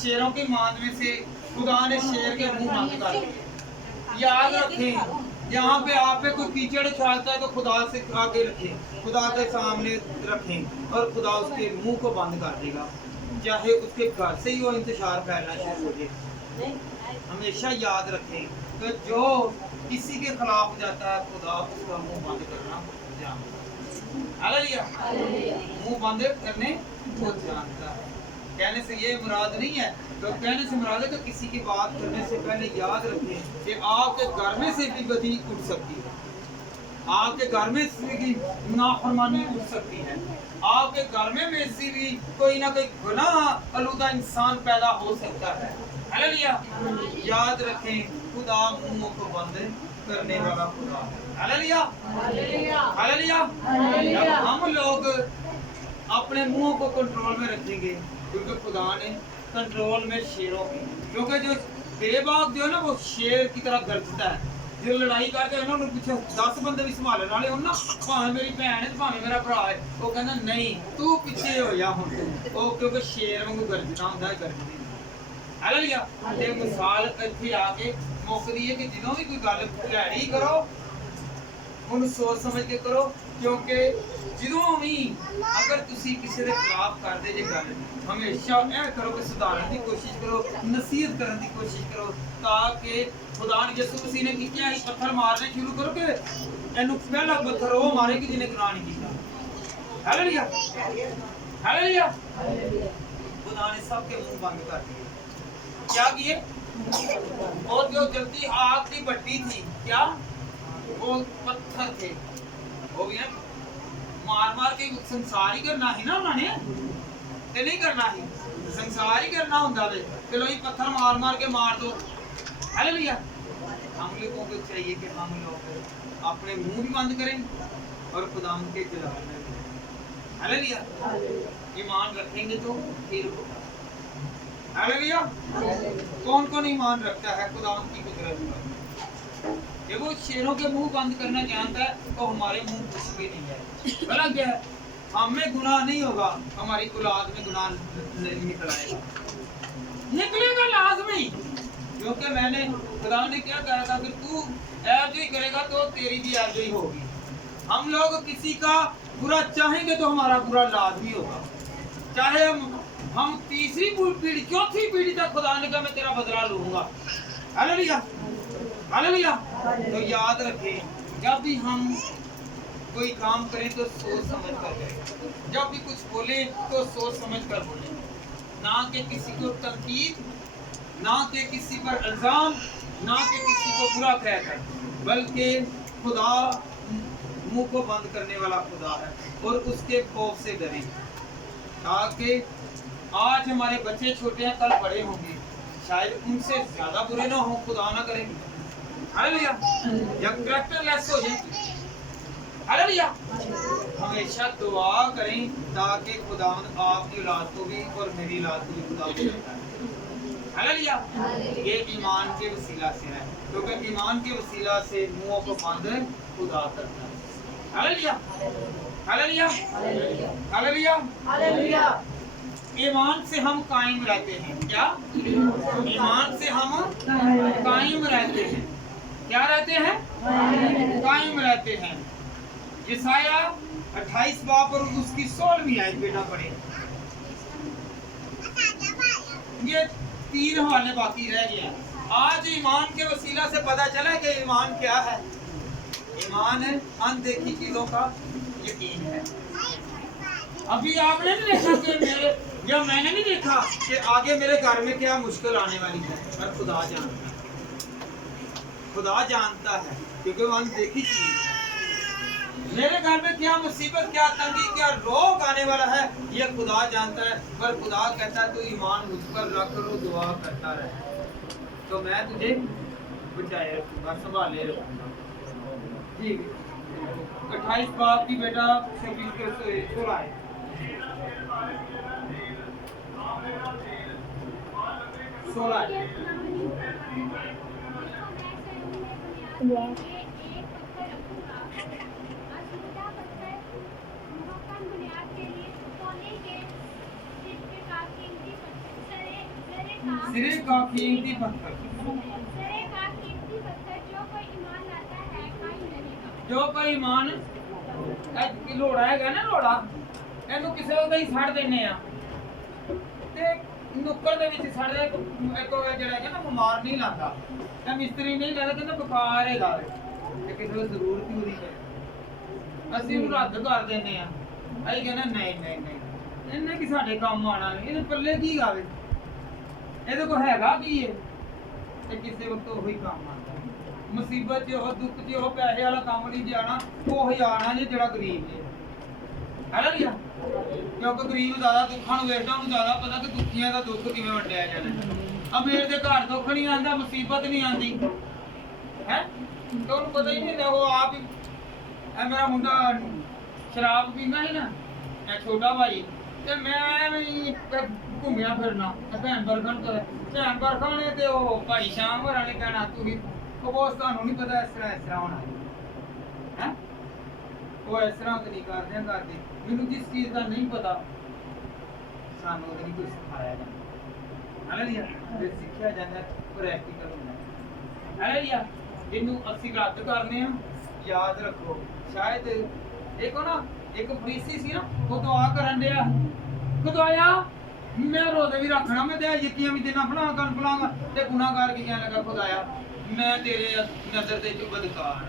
शेरों के मान में से खुदा ने शेर के मुंह बंद कर दिए। याद रखें, यहाँ पे आप पे कोई कीचड़ उछालता है तो खुदा से आगे रखें, खुदा के सामने रखें और खुदा उसके मुंह को बंद कर देगा, चाहे उसके घर से ही वो इंतशार फैलना शुरू हो जाए। हमेशा याद रखें कि जो किसी के खिलाफ जाता है खुदा उसका मुंह बंद करना जानता है। हालेलुया। मुंह बंद करने को जानता है। कहने से ये मुराद नहीं है, तो कहने से मुराद है कि किसी की बात करने से पहले याद रखें कि आपके घर में से भी बदी उठ सकती है, आपके घर में से भी नाफरमानी उठ सकती है, आपके घर में से भी कोई ना कोई गुनाह आलूदा इंसान पैदा हो सकता है। हालेलुया। याद रखें खुदा मुंह को बंद करने वाला खुदा है। Hallelujah hallelujah. जब हम लोग अपने मुंह को कंट्रोल में रखेंगे, क्योंकि खुदा ने कंट्रोल में शेरों की, क्योंकि जो बेबाक जो है ना वो शेर की तरह गरजता है, जो लड़ाई करके उन्होंने पीछे 10 बंदे भी संभालने वाले होन ना, भावें मेरी भैन है भावें मेरा भरा है, वो कहना नहीं तू पीछे हो जा हुण तू, वो क्योंकि शेर वांगू गरजना हुंदा है, गरजदी। हालेलुया। ते मिसाल इत्थे आके मुकदी है कि ਜਦੋਂ भी कोई गल भैड़ी करो ਉਹਨੂੰ सोच समझ के करो, क्योंकि ਜਦੋਂ भी अगर ਤੁਸੀਂ ਕਿਸੇ ਦੇ ਖਿਲਾਫ ਕਰਦੇ ਜੇ ਗੱਲ, ਹਮੇਸ਼ਾ ਇਹ ਕਰੋ ਕਿ ਸੁਧਾਰਨ ਦੀ ਕੋਸ਼ਿਸ਼ ਕਰੋ, ਨਸੀਹਤ ਕਰਨ ਦੀ ਕੋਸ਼ਿਸ਼ ਕਰੋ, ਤਾਂ ਕਿ ਖੁਦਾ ਨੇ ਯਿਸੂ ਮਸੀਹ ਨੇ ਕਿਹਾ ਸੀ ਪੱਥਰ ਮਾਰਨੇ ਸ਼ੁਰੂ ਕਰੋ ਕਿ ਇਹਨੂੰ ਪਹਿਲਾ ਪੱਥਰ ਉਹ ਮਾਰੇ ਕਿ ਜਿਹਨੇ ਗੁਨਾਹ ਨਹੀਂ ਕੀਤਾ। Hallelujah hallelujah. खुदा ने सबके मुंह बंद कर दिए। क्या किए? और जो जलती आग की भट्टी थी, क्या वो पत्थर थे, वो भी है मार मार के संसार ही करना ही ना उन्होंने, ते नहीं करना ही संसार ही करना होता है, चलो ये पत्थर मार मार के मार दो। हालेलुया। हम लोगों को चाहिए कि हम लोग अपने मुंह भी बंद करें और खुदा के जलाल में भी। हालेलुया। ईमान रखेंगे तो फिर होगा। हालेलुया। कौन कौन ईमान रखता है खुदा की कुदरत पर? ये वो शेरों के मुंह बंद करना जानता है तो हमारे मुंह कुछ भी नहीं है। भला क्या है? हमें गुनाह नहीं होगा, हमारी औलाद में गुनाह निकल आएगा, निकलेगा लाजमी, क्योंकि मैंने खुदा ने क्या कहा था कि तू ऐब ही करेगा तो तेरी भी ऐब ही होगी। हम लोग किसी का बुरा चाहेंगे तो हमारा बुरा लाजमी होगा, चाहे हम तीसरी पीढ़ी चौथी पीढ़ी तक खुदा ने कहा मैं तेरा बदला लूंगा। Hallelujah hallelujah. तो याद रखें, जब भी हम कोई काम करें तो सोच समझ कर करें, जब भी कुछ बोले तो सोच समझ कर बोले, ना कि किसी को तनकीद, ना कि किसी पर इल्जाम, ना कि किसी को बुरा कहकर, बल्कि खुदा मुंह को बंद करने वाला खुदा है और उसके खौफ से डरें, ताकि आज हमारे बच्चे छोटे हैं कल बड़े होंगे, शायद उनसे ज्यादा बुरे ना हो, खुदा ना करे। हालेलुया। या कैरेक्टर लेस हो जाए। हालेलुया। हमेशा दुआ करें ताकि खुदा आपकी औलाद को भी और मेरी औलाद को भी खुदा बनाता है। हालेलुया। ये ईमान के वसीला से है, क्योंकि ईमान के वसीला से मुंह को बंद खुदा करता है। Hallelujah hallelujah hallelujah hallelujah. ईमान से हम कायम रहते हैं। क्या? ईमान से हम कायम रहते हैं। क्या रहते हैं? कायम रहते हैं। यशाया 28 बाब और उसकी 16वीं आयत बेटा पढ़े। ये 3 हवाले बाकी रह गए हैं। आज ईमान के वसीला से पता चला कि ईमान क्या है। ईमान है अनदेखी चीजों का यकीन है। अभी आपने नहीं देखा कि मेरे या मैंने नहीं देखा कि आगे मेरे घर में क्या मुश्किल आने वाली है, पर खुदा जानता है। खुदा जानता है, क्योंकि वो अनदेखी चीज है। मेरे घर में क्या मुसीबत, क्या तंगी, क्या रोग आने वाला है, ये खुदा जानता है, पर खुदा कहता है तू ईमान मुझ पर रख लो, दुआ करता रहे तो मैं तुझे बचाए रखूंगा, संभाले रखूंगा। जी 28 बाब की बेटा 26 के 16 है। सिरे का कीमती पत्थर जो कोई ईमान लोड़ा है ना, लोड़ा ਇਹਨੂੰ ਕਿਸੇ ਦਾ ਹੀ ਛੱਡ ਦਿੰਨੇ ਆ ਤੇ ਨੁੱਕਰ ਦੇ ਵਿੱਚ ਛੱਡ ਦੇ। ਇੱਕ ਜਿਹੜਾ ਹੈਗਾ ਨਾ ਬਿਮਾਰ ਨਹੀਂ ਲਾਂਦਾ, ਤੇ ਮਿਸਤਰੀ ਨਹੀਂ ਲਾਂਦਾ, ਕਹਿੰਦਾ ਬੁਖਾਰ ਹੈਗਾ ਤੇ ਕਿਸੇ ਨੂੰ ਜ਼ਰੂਰਤ ਹੀ ਉਹਦੀ ਹੈ, ਅਸੀਂ ਉਹਨੂੰ ਰੱਦ ਕਰ ਦਿੰਨੇ ਆ। ਅਸੀਂ ਕਹਿੰਦੇ ਨਹੀਂ ਨਹੀਂ ਨਹੀਂ ਇਹਨੇ ਕੀ ਸਾਡੇ ਕੰਮ ਆਣਾ, ਇਹਦੇ ਪੱਲੇ ਕੀ ਆਵੇ, ਇਹਦੇ ਕੋਲ ਹੈਗਾ ਕੀ ਹੈ, ਤੇ ਕਿਸੇ ਵਕਤ ਉਹੀ ਕੰਮ ਆਉਂਦਾ। ਮੁਸੀਬਤ 'ਚ ਉਹ, ਦੁੱਖ 'ਚ ਉਹ, ਪੈਸੇ ਵਾਲਾ ਕੰਮ ਨਹੀਂ ਜਾਣਾ, ਉਹ ਜਾਣਾ ਜੇ ਜਿਹੜਾ ਗਰੀਬ ਹੈ। ਹੈ ਨਾ ਲਿਆ, ਕਿਉਂਕਿ ਗਰੀਬ ਜ਼ਿਆਦਾ ਦੁੱਖਾਂ ਨੂੰ ਵੇਖਦਾ, ਉਹਨੂੰ ਜ਼ਿਆਦਾ ਪਤਾ ਕਿ ਦੁਖੀਆਂ ਦਾ ਦੁੱਖ ਕਿਵੇਂ ਵੰਡਿਆ ਜਾਣਾ। ਅਮੀਰ ਦੇ ਘਰ ਦੁੱਖ ਨਹੀਂ ਆਉਂਦਾ, ਮੁਸੀਬਤ ਨਹੀਂ ਆਉਂਦੀ ਹੈ, ਤੇ ਉਹਨੂੰ ਪਤਾ ਹੀ ਨਹੀਂ ਹੁੰਦਾ। ਉਹ ਆਪ ਹੀ, ਇਹ ਮੇਰਾ ਮੁੰਡਾ ਸ਼ਰਾਬ ਪੀਂਦਾ ਸੀ ਨਾ, ਇਹ ਛੋਟਾ ਭਾਈ, ਤੇ ਮੈਂ ਐਵੇਂ ਹੀ ਘੁੰਮਿਆ ਫਿਰਨਾ ਭੈਣ ਬਰਖਣ ਤੋਂ, ਭੈਣ ਬਰਖਣ ਨੇ ਤੇ ਉਹ ਭਾਈ ਸ਼ਾਮ ਹੋਰਾਂ ਨੇ ਕਹਿਣਾ ਤੁਸੀਂ ਉਹ ਬੋਸ ਤੁਹਾਨੂੰ ਨਹੀਂ ਪਤਾ ਇਸ ਤਰ੍ਹਾਂ ਹੋਣਾ ਹੈ, ਉਹ ਇਸ ਤਰ੍ਹਾਂ ਕਦੀ ਕਰਦੇ ਮੈਨੂੰ ਜਿਸ ਚੀਜ਼ ਦਾ ਨਹੀਂ ਪਤਾ ਸਾਨੂੰ ਉਹਦੇ ਲਈ ਕੁਝ ਸਿਖਾਇਆ ਜਾਂਦਾ। ਹਾਲੇਲੂਇਆ, ਜੇ ਸਿੱਖਿਆ ਜਾਂਦਾ ਪ੍ਰੈਕਟੀਕਲ ਹੁੰਦਾ। ਹਾਲੇਲੂਇਆ, ਜਿਹਨੂੰ ਅਸੀਂ ਰੱਦ ਕਰਨੇ ਆ, ਯਾਦ ਰੱਖੋ, ਸ਼ਾਇਦ ਦੇਖੋ ਨਾ, ਇੱਕ ਫਰੀਸੀ ਸੀ ਨਾ, ਉਹ ਦੁਆ ਕਰਨ ਡਿਆ, ਖੁਦਾਇਆ ਮੈਂ ਰੋਜ਼ੇ ਵੀ ਰੱਖਣਾ, ਮੈਂ ਤੇ ਯਕੀਨ ਵੀ ਦੇਣਾ ਬਣਾ ਕਰ ਬੁਲਾਂਗਾ, ਤੇ ਗੁਨਾਹਗਾਰ ਕੀ ਕਹਿਣ ਲੱਗਾ, ਖੁਦਾਇਆ ਮੈਂ ਤੇਰੇ ਨਜ਼ਰ ਦੇ ਚ ਬਦਕਾਰ।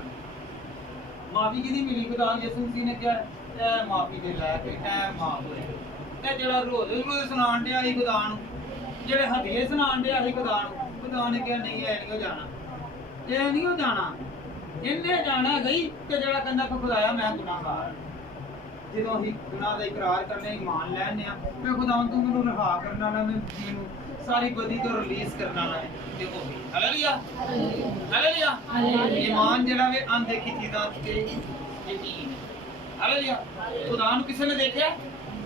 ਮਾਫੀ ਕਿਹਦੀ ਮਿਲੀ? ਖੁਦਾ ਯਿਸੂ ਮਸੀਹ ਨੇ ਕਿਹਾ ਐ ਮਾਫੀ ਦੇ ਲੈ ਕੇ ਐ ਮਾਫ ਹੋਏ। ਤੇ ਜਿਹੜਾ ਰੋਜ਼ੇ ਸੁਣਾਉਣ ਡਿਆ ਸੀ ਖੁਦਾ ਨੂੰ, ਜਿਹੜੇ ਹਦੀਏ ਸੁਣਾਉਣ ਡਿਆ ਸੀ ਖੁਦਾ ਨੂੰ, ਖੁਦਾ ਨੇ ਕਿਹਾ ਨਹੀਂ ਐ ਨਹੀਂ ਜਾਣਾ, ਇਹ ਨਹੀਂ ਜਾਣਾ, ਇਹਨੇ ਜਾਣਾ ਗਈ। ਤੇ ਜਿਹੜਾ ਕਹਿੰਦਾ ਕਿ ਖੁਦਾਇਆ ਮੈਂ ਗੁਨਾਹਗਾਰ, ਜਦੋਂ ਅਸੀਂ ਗੁਨਾਹ ਦਾ ਇਕਰਾਰ ਕਰਨੇ, ਇਮਾਨ ਲੈਣੇ ਆ, ਮੈਂ ਖੁਦਾਵੰ ਤੂੰ ਮੈਨੂੰ ਰਿਹਾ ਕਰਨ ਵਾਲਾ, ਮੈਨੂੰ ਸਾਰੀ ਬਦੀ ਤੋਂ ਰਿਲੀਜ਼ ਕਰਨ ਵਾਲਾ ਹੈ, ਤੇ ਉਹ ਵੀ ਹਾਲੇਲੂਇਆ, ਹਾਲੇਲੂਇਆ। ਇਮਾਨ ਜਿਹੜਾ ਵੇ ਅਣਦੇਖੀ ਚੀਜ਼ਾਂ ਤੇ ਯਕੀਨ, ਹਾਲੇਲੂਇਆ। ਖੁਦਾ ਨੂੰ ਕਿਸੇ ਨੇ ਦੇਖਿਆ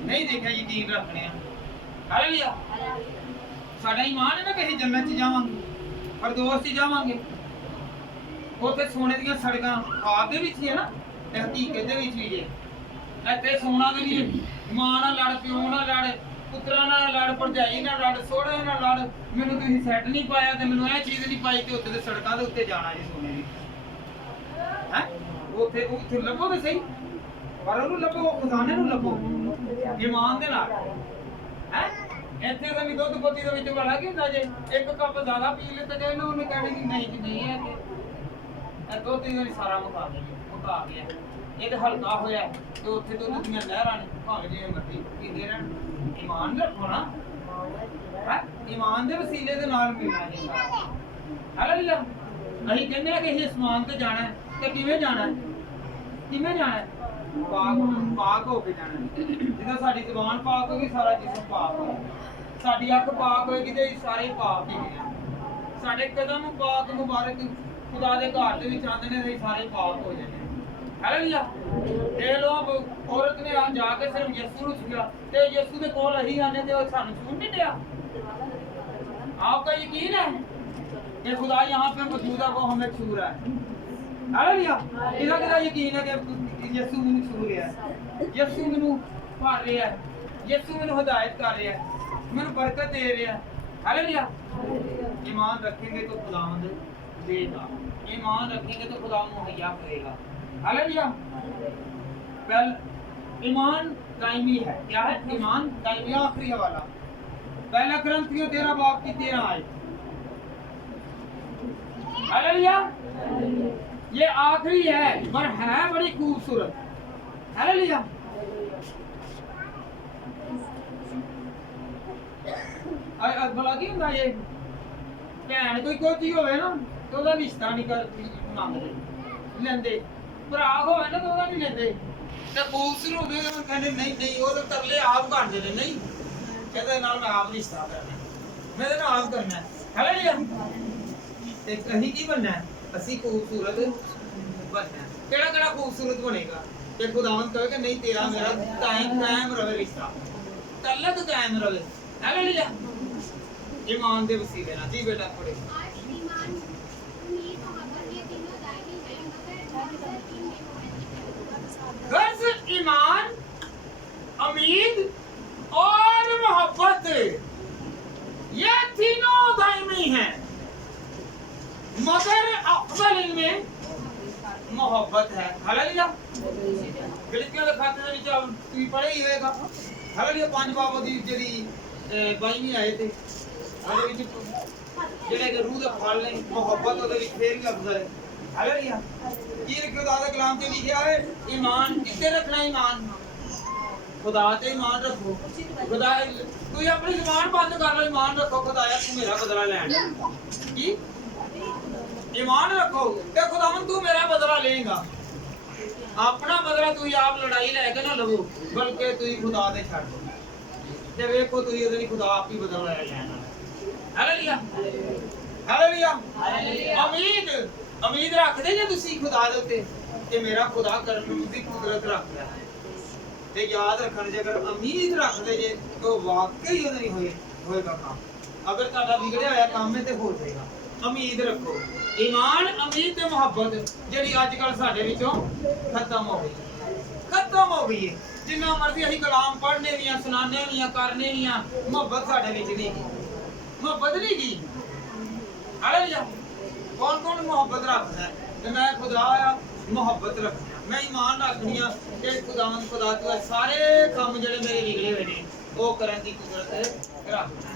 ਨਹੀਂ, ਦੇਖਿਆ, ਯਕੀਨ ਰੱਖਣੇ ਆ, ਹਾਲੇਲੂਇਆ। ਸਾਡਾ ਇਮਾਨ ਹੈ ਨਾ ਕਿ ਅਸੀਂ ਜੰਨਤ 'ਚ ਜਾਵਾਂਗੇ, ਫਰਦੌਸ 'ਚ ਜਾਵਾਂਗੇ, ਉੱਥੇ ਸੋਨੇ ਦੀਆਂ ਸੜਕਾਂ ਖਾਦ ਦੇ ਵਿੱਚ ਹੀ ਹੈ ਨਾ, ਤੇ ਹਕੀਕਤ ਦੇ ਵਿੱਚ ਵੀ ਜੇ ਇੱਥੇ ਸੋਨਾ ਦੇ ਵੀ, ਮਾਂ ਨਾਲ ਲੜ, ਪਿਓ ਨਾਲ ਲੜ, ਪੁੱਤਰਾਂ ਨਾਲ ਲੜ, ਭਰਜਾਈ ਨਾਲ ਲੜ, ਸੋਹਰੇ ਨਾਲ ਲੜ, ਮੈਨੂੰ ਤੁਸੀਂ ਸੈੱਟ ਨਹੀਂ ਪਾਇਆ ਤੇ ਮੈਨੂੰ ਇਹ ਚੀਜ਼ ਨਹੀਂ ਪਾਈ, ਤੇ ਉੱਤੇ ਦੇ ਸੜਕਾਂ ਦੇ ਉੱਤੇ ਜਾਣਾ ਜੀ ਸੋਨੇ ਦੀ ਹੈ, ਉੱਥੇ ਲੱਭੋ ਤੇ ਸਹੀ, ਪਰ ਉਹਨੂੰ ਲੱਭੋ, ਖਜ਼ਾਨੇ ਨੂੰ ਲੱਭੋ ਇਮਾਨ ਦੇ ਨਾਲ ਹੈ। ਇੱਥੇ ਤਾਂ ਵੀ ਦੁੱਧ ਪੋਤੀ ਦੇ ਵਿੱਚ ਵਾਲਾ ਕੀ ਹੁੰਦਾ, ਜੇ ਇੱਕ ਕੱਪ ਜ਼ਿਆਦਾ ਪੀ ਲਿੱਤਾ ਜੇ ਉਹਨੇ ਕਹਿਣਾ ਕਿ ਨਹੀਂ ਜੀ ਨਹੀਂ ਹੈ, ਇਹ ਦੁੱਧ ਹੀ ਸਾਰਾ ਮੁਕਾ ਗਿਆ, ਇਹ ਤਾਂ ਹਲਕਾ ਹੋਇਆ, ਤੇ ਉੱਥੇ ਦੁੱਧ ਦੀਆਂ ਨਹਿਰਾਂ ਨੇ, ਭਾਵੇਂ ਜਿਵੇਂ ਮਰਜ਼ੀ ਪੀਂਦੇ ਰਹਿਣ। ਇਮਾਨ ਰੱਖੋ ਨਾ, ਹੈ ਇਮਾਨ ਦੇ ਵਸੀਲੇ ਦੇ ਨਾਲ ਮਿਲਣਾ ਜੀ ਸਾਰਾ। ਹਾਲੇਲੂਇਆ। ਅਸੀਂ ਕਹਿੰਦੇ ਆ ਕਿ ਅਸੀਂ ਅਸਮਾਨ ਤੇ ਜਾਣਾ ਹੈ, ਤੇ ਕਿਵੇਂ ਜਾਣਾ ਹੈ? ਕਿਵੇਂ ਜਾਣਾ ਹੈ? ਪਾਕ ਹੋ ਕੇ ਜਾਣਾ ਹੈ। ਜਦੋਂ ਸਾਡੀ ਜ਼ੁਬਾਨ ਪਾਕ ਹੋਗੀ, ਸਾਰਾ ਜਿਸਮ ਪਾਕ ਹੋਏਗਾ, ਸਾਡੀ ਅੱਖ ਪਾਕ ਹੋਏਗੀ ਤੇ ਸਾਰੇ ਪਾਕ ਹੀ ਨੇ। ਸਾਡੇ ਕਦਮ ਪਾਕ ਮੁਬਾਰਕ ਖੁਦਾ ਦੇ ਘਰ ਦੇ ਵਿੱਚ ਆਉਂਦੇ ਨੇ, ਅਸੀਂ ਸਾਰੇ ਪਾਕ ਹੋ ਜਾਂਦੇ। ਹਾਲੇਲੂਇਆ। ਇਹ ਲੋਕ ਔਰਤ ਨੇ ਆ ਜਾ ਕੇ ਸਿਰਫ ਯਿਸੂ ਨੂੰ ਛੂਆ, ਤੇ ਯਿਸੂ ਦੇ ਕੋਲ ਅਸੀਂ ਆਨੇ ਤੇ ਉਹ ਸਾਨੂੰ ਛੂਣ ਨਹੀਂ ਦਿਆ। आपका यकीन है कि खुदा यहाँ पे मौजूद है, वो हमें छू रहा है। हालेलुया। किदा किदा यकीन है कि यीशु मैनू छू रहा है, यीशु मैनू भर रहा है, यीशु मैनू हिदायत कर रहा है, मैनू बरकत दे रहा है। हालेलुया। ईमान रखेंगे तो खुदावंद देगा, ईमान रखेंगे तो खुदा मुहैया करेगा। हालेलुया। वेल ईमान कायमी है। क्या है ईमान कायमी? आखिरी हवाला पहला करंथियों 13 बाब की 13 आयत। हालेलुया। ये आखिरी है पर है बड़ी खूबसूरत। हालेलुया। भला की होंगे ये भैन कोई कोची होवे ना तो ਉਹਦਾ ਰਿਸ਼ਤਾ ਨਹੀਂ ਕਰ ਮੰਗਦੇ ਲੈਂਦੇ, ਭਰਾ ਹੋਵੇ ਨਾ ਤਾਂ ਉਹਦਾ ਨਹੀਂ ਲੈਂਦੇ, ਤੇ ਖੂਬਸੂਰਤ ਹੋਵੇ ਤਾਂ ਕਹਿੰਦੇ ਨਹੀਂ ਨਹੀਂ ਉਹ ਤਾਂ ਤਰਲੇ ਆਪ ਕਰਦੇ ਨੇ, ਨਹੀਂ ਇਹਦੇ ਨਾਲ ਮੈਂ ਆਪ ਰਿਸ਼ਤਾ ਕਰਨਾ, ਮੈਂ ਇਹਦੇ ਨਾਲ ਆਪ ਕਰਨਾ। ਹਾਲੇਲੂਇਆ। ਤੇ ਕਹੀਂ ਕੀ ਬਣਨਾ? ਅਸੀਂ ਖੂਬਸੂਰਤ ਬਣਨਾ। ਕਿਹੜਾ ਕਿਹੜਾ ਖੂਬਸੂਰਤ ਬਣੇਗਾ? ਤੇ ਖੁਦਾਵੰਦ ਕਹੇ ਕਿ ਨਹੀਂ ਤੇਰਾ ਮੇਰਾ ਕਾਇਮ ਰਵੇ ਰਿਸ਼ਤਾ, ਤਲਕ ਕਾਇਮ ਰਵੇ। ਹਾਲੇਲੂਇਆ। ईमान दे वसीले ना। जी बेटा पढ़े। गर्ज, ईमान, उम्मीद और मोहब्बत, ये तीनों दायमी हैं, मगर अफजल इनमें मोहब्बत है। हालेलुया। गलतियां दे खाते दे विच तुसीं पढ़े ही होएगा। हालेलुया। 5 बाबों दी जेहड़ी 22ਵੀਂ आए थे ਉਹਦੇ ਵਿੱਚ ਜਿਹੜੇ ਕਿ ਰੂਹ ਦੇ ਫਲ ਨੇ, ਮੁਹੱਬਤ ਉਹਦੇ ਵਿੱਚ ਫੇਰ ਵੀ ਅਫਜ਼ਲ ਹੈ। ਹਾਲੇਲੂਇਆ। ਕੀ ਖੁਦਾ ਦੇ ਕਲਾਮ 'ਚ ਲਿਖਿਆ ਹੈ? ਈਮਾਨ ਕਿੱਥੇ ਰੱਖਣਾ? ਈਮਾਨ खुदा ते ईमान रखो खुदा कोई अपनी जुबान बंद कर लो ईमान रखो खुदाया तू मेरा बदला लेना की ईमान रखो ते खुदावन तू मेरा बदला लेगा अपना बदला तू आप लड़ाई लेके ना लवो बल्कि तू खुदा दे छड़ दो ते वेखो तू ओदे खुदा आप ही बदला ले लेना हालेलुया हालेलुया उम्मीद उम्मीद रखदे जे तुसी खुदा दे उत्ते कि मेरा खुदा करने दी कुदरत रखदा है ते याद रखना जे अगर उम्मीद रखदे जे तो वाकई ओदे नहीं होएगा काम अगर ताड़ा बिगड़या होया काम में ते हो जाएगा उम्मीद रखो ईमान उम्मीद ते मोहब्बत जेडी आजकल साडे विचों खत्म हो गई है जिन्ना मर्जी असीं कलाम पढ़ने भी सुनाने भी करने भी मोहब्बत साडे विच नहीं मोहब्बत नहीं की हालेलुया कौन मोहब्बत रखदा है ते मैं खुदा आया मोहब्बत रखना मैं ईमान रखनी है कि खुदावंद खुदा तू सारे काम जेडे मेरे बिगड़े हुए ने वो करन दी कुदरत रखना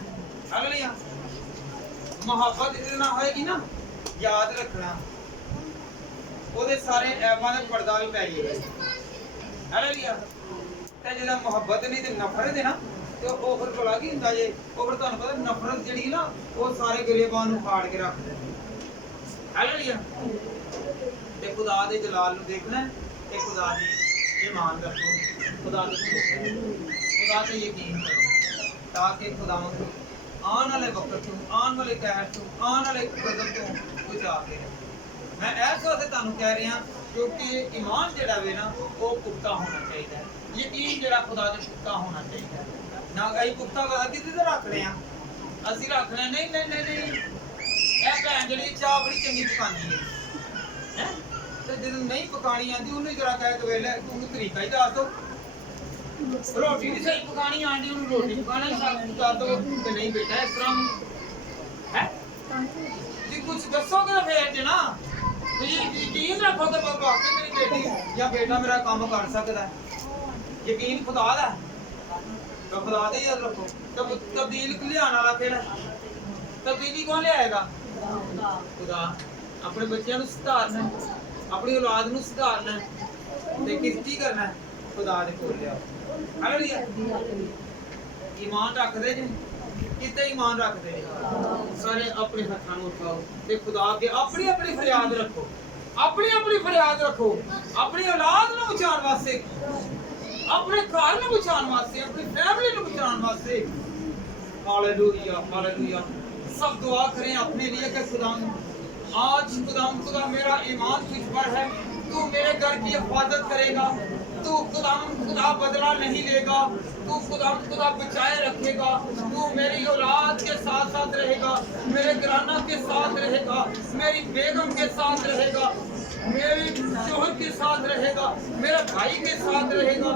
हालेलुया मोहब्बत इतना होएगी ना याद रखना ओदे सारे ऐबां दा पर्दा भी पै जाएगा हालेलुया ते जेड़ा मोहब्बत नहीं ते नफरत है ना तो ओ फिर भला की हुंदा जे ओ फिर तुहानू पता नफरत जेड़ी ना वो सारे गिरेबां नू फाड़ के रख दे हालेलुया ते खुदा दे जलाल नू देखना ते खुदा दी ईमान रखो खुदा ते यकीन करो ताकि खुदावंद आने वाले वक्त तो आने वाले कहर तो आने वाले गजब तो बचा के मैं ऐसा से तुहानू कह रहा क्योंकि ईमान जेड़ा वे ना वो पुख्ता होना चाहिए यकीन जेड़ा खुदा ते पुख्ता होना चाहिए ना कई पुख्ता पता किते ते रख रहे हैं असि रख रहे नहीं ए भैन जेड़ी चाह बड़ी चंगी पकानी है ते जदों नहीं पकानी आंदी उन्हें जरा कह के वेले तू तरीका ही दस दो रोटी नहीं सही पकानी आंदी उन्हें रोटी पकाना दस दो ते नहीं बेटा इस तरह है जी कुछ दसोगे फिर जना यकीन रखो तो वाकई मेरी बेटी या बेटा मेरा काम कर सकता है यकीन खुदा दा तो खुदा दे याद रखो तब तब्दील लियाने वाला केड़ा तब्दीली कौन लियाएगा खुदा अपने बच्चों को सुधारना अपनी औलाद को सुधारना ते किस करना खुदा दे कोल लियाओ हालेलुया ईमान रख दे जे किते ईमान रख दे सारे अपने हाथां नूं उठाओ ते खुदा के अपनी अपनी फरियाद रखो अपनी औलाद नूं बचाने वास्ते अपने घर नूं बचाने वास्ते अपनी फैमिली नूं बचाने वास्ते हालेलुया हालेलुया सब दुआ करें अपने लिए कि खुदा आज खुदा मेरा ईमान तुझ पर है तू मेरे घर की हिफाजत करेगा तू खुदा बदला नहीं लेगा तू खुदा बचाए रखेगा तू मेरी औलाद के साथ रहेगा मेरे घराना के साथ रहेगा मेरी बेगम के साथ रहेगा मेरे शोहर के साथ रहेगा मेरे भाई के साथ रहेगा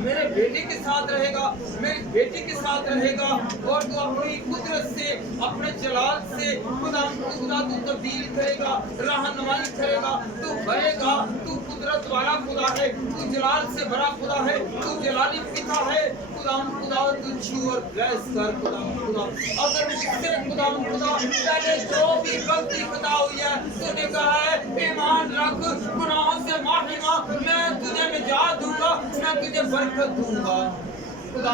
मेरे बेटे के साथ रहेगा मेरी बेटी के साथ रहेगा और तू अपनी कुदरत से अपने जलाल से खुदा तू तब्दील करेगा रहनुमाई करेगा तू भरेगा तू कुदरत वाला खुदा है तू जलाल से भरा खुदा है तू जलाली पिता है खुदा तू छू और ब्लेस कर खुदा अगर मुझसे खुदा पहले जो भी गलती खुदा हुई है तूने कहा है ईमान रख गुनाहों से माफी मांग मैं तुझे निजात दूंगा मैं तुझे बरकत दूंगा खुदा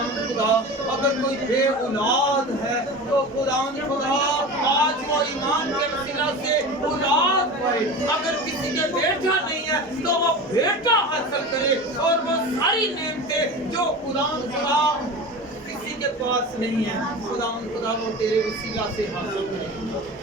अगर कोई बे औलाद है तो खुदा आज वो ईमान के वसीला से औलाद पाए अगर किसी के बेटा नहीं है तो वो बेटा हासिल करे और वो सारी नेमतें जो खुदा किसी के पास नहीं है खुदा वो तेरे वसीला से हासिल करे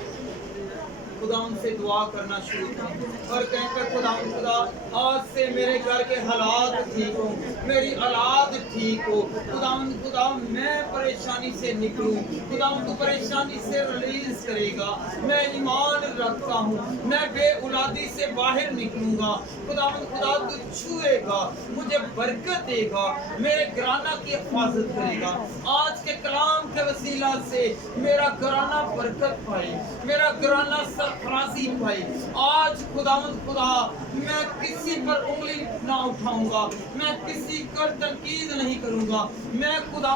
खुदा उनसे दुआ करना शुरू करें और कहकर खुदा आज से मेरे घर के हालात ठीक हो मेरी औलाद ठीक हो खुदा मैं परेशानी से निकलूं खुदा तू परेशानी से रिलीज करेगा मैं ईमान रखता हूँ मैं बे औलादी से बाहर निकलूंगा खुदा तू छुएगा मुझे बरकत देगा मेरे घराना की हिफाजत करेगा आज के कलाम के वसीला से मेरा घराना बरकत पाए मेरा घराना सरफराजी पाए आज खुदा मैं किसी पर उंगली ना उठाऊंगा मैं किसी पर तनकीद नहीं करूंगा मैं खुदा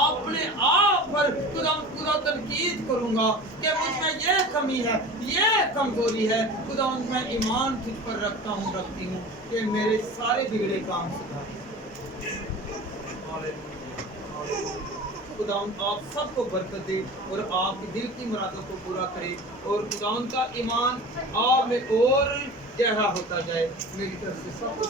अपने आप पर खुदा तनकीद करूंगा कि मुझ में ये कमी है ये कमजोरी है खुदा मैं ईमान तुझ पर रखती हूँ कि मेरे सारे बिगड़े काम सुधार खुदावंद आप सबको बरकत दे और आपकी दिल की मुरादों को पूरा करे और खुदावंद का ईमान आप में और गहरा होता जाए। मेरी तरफ से सबको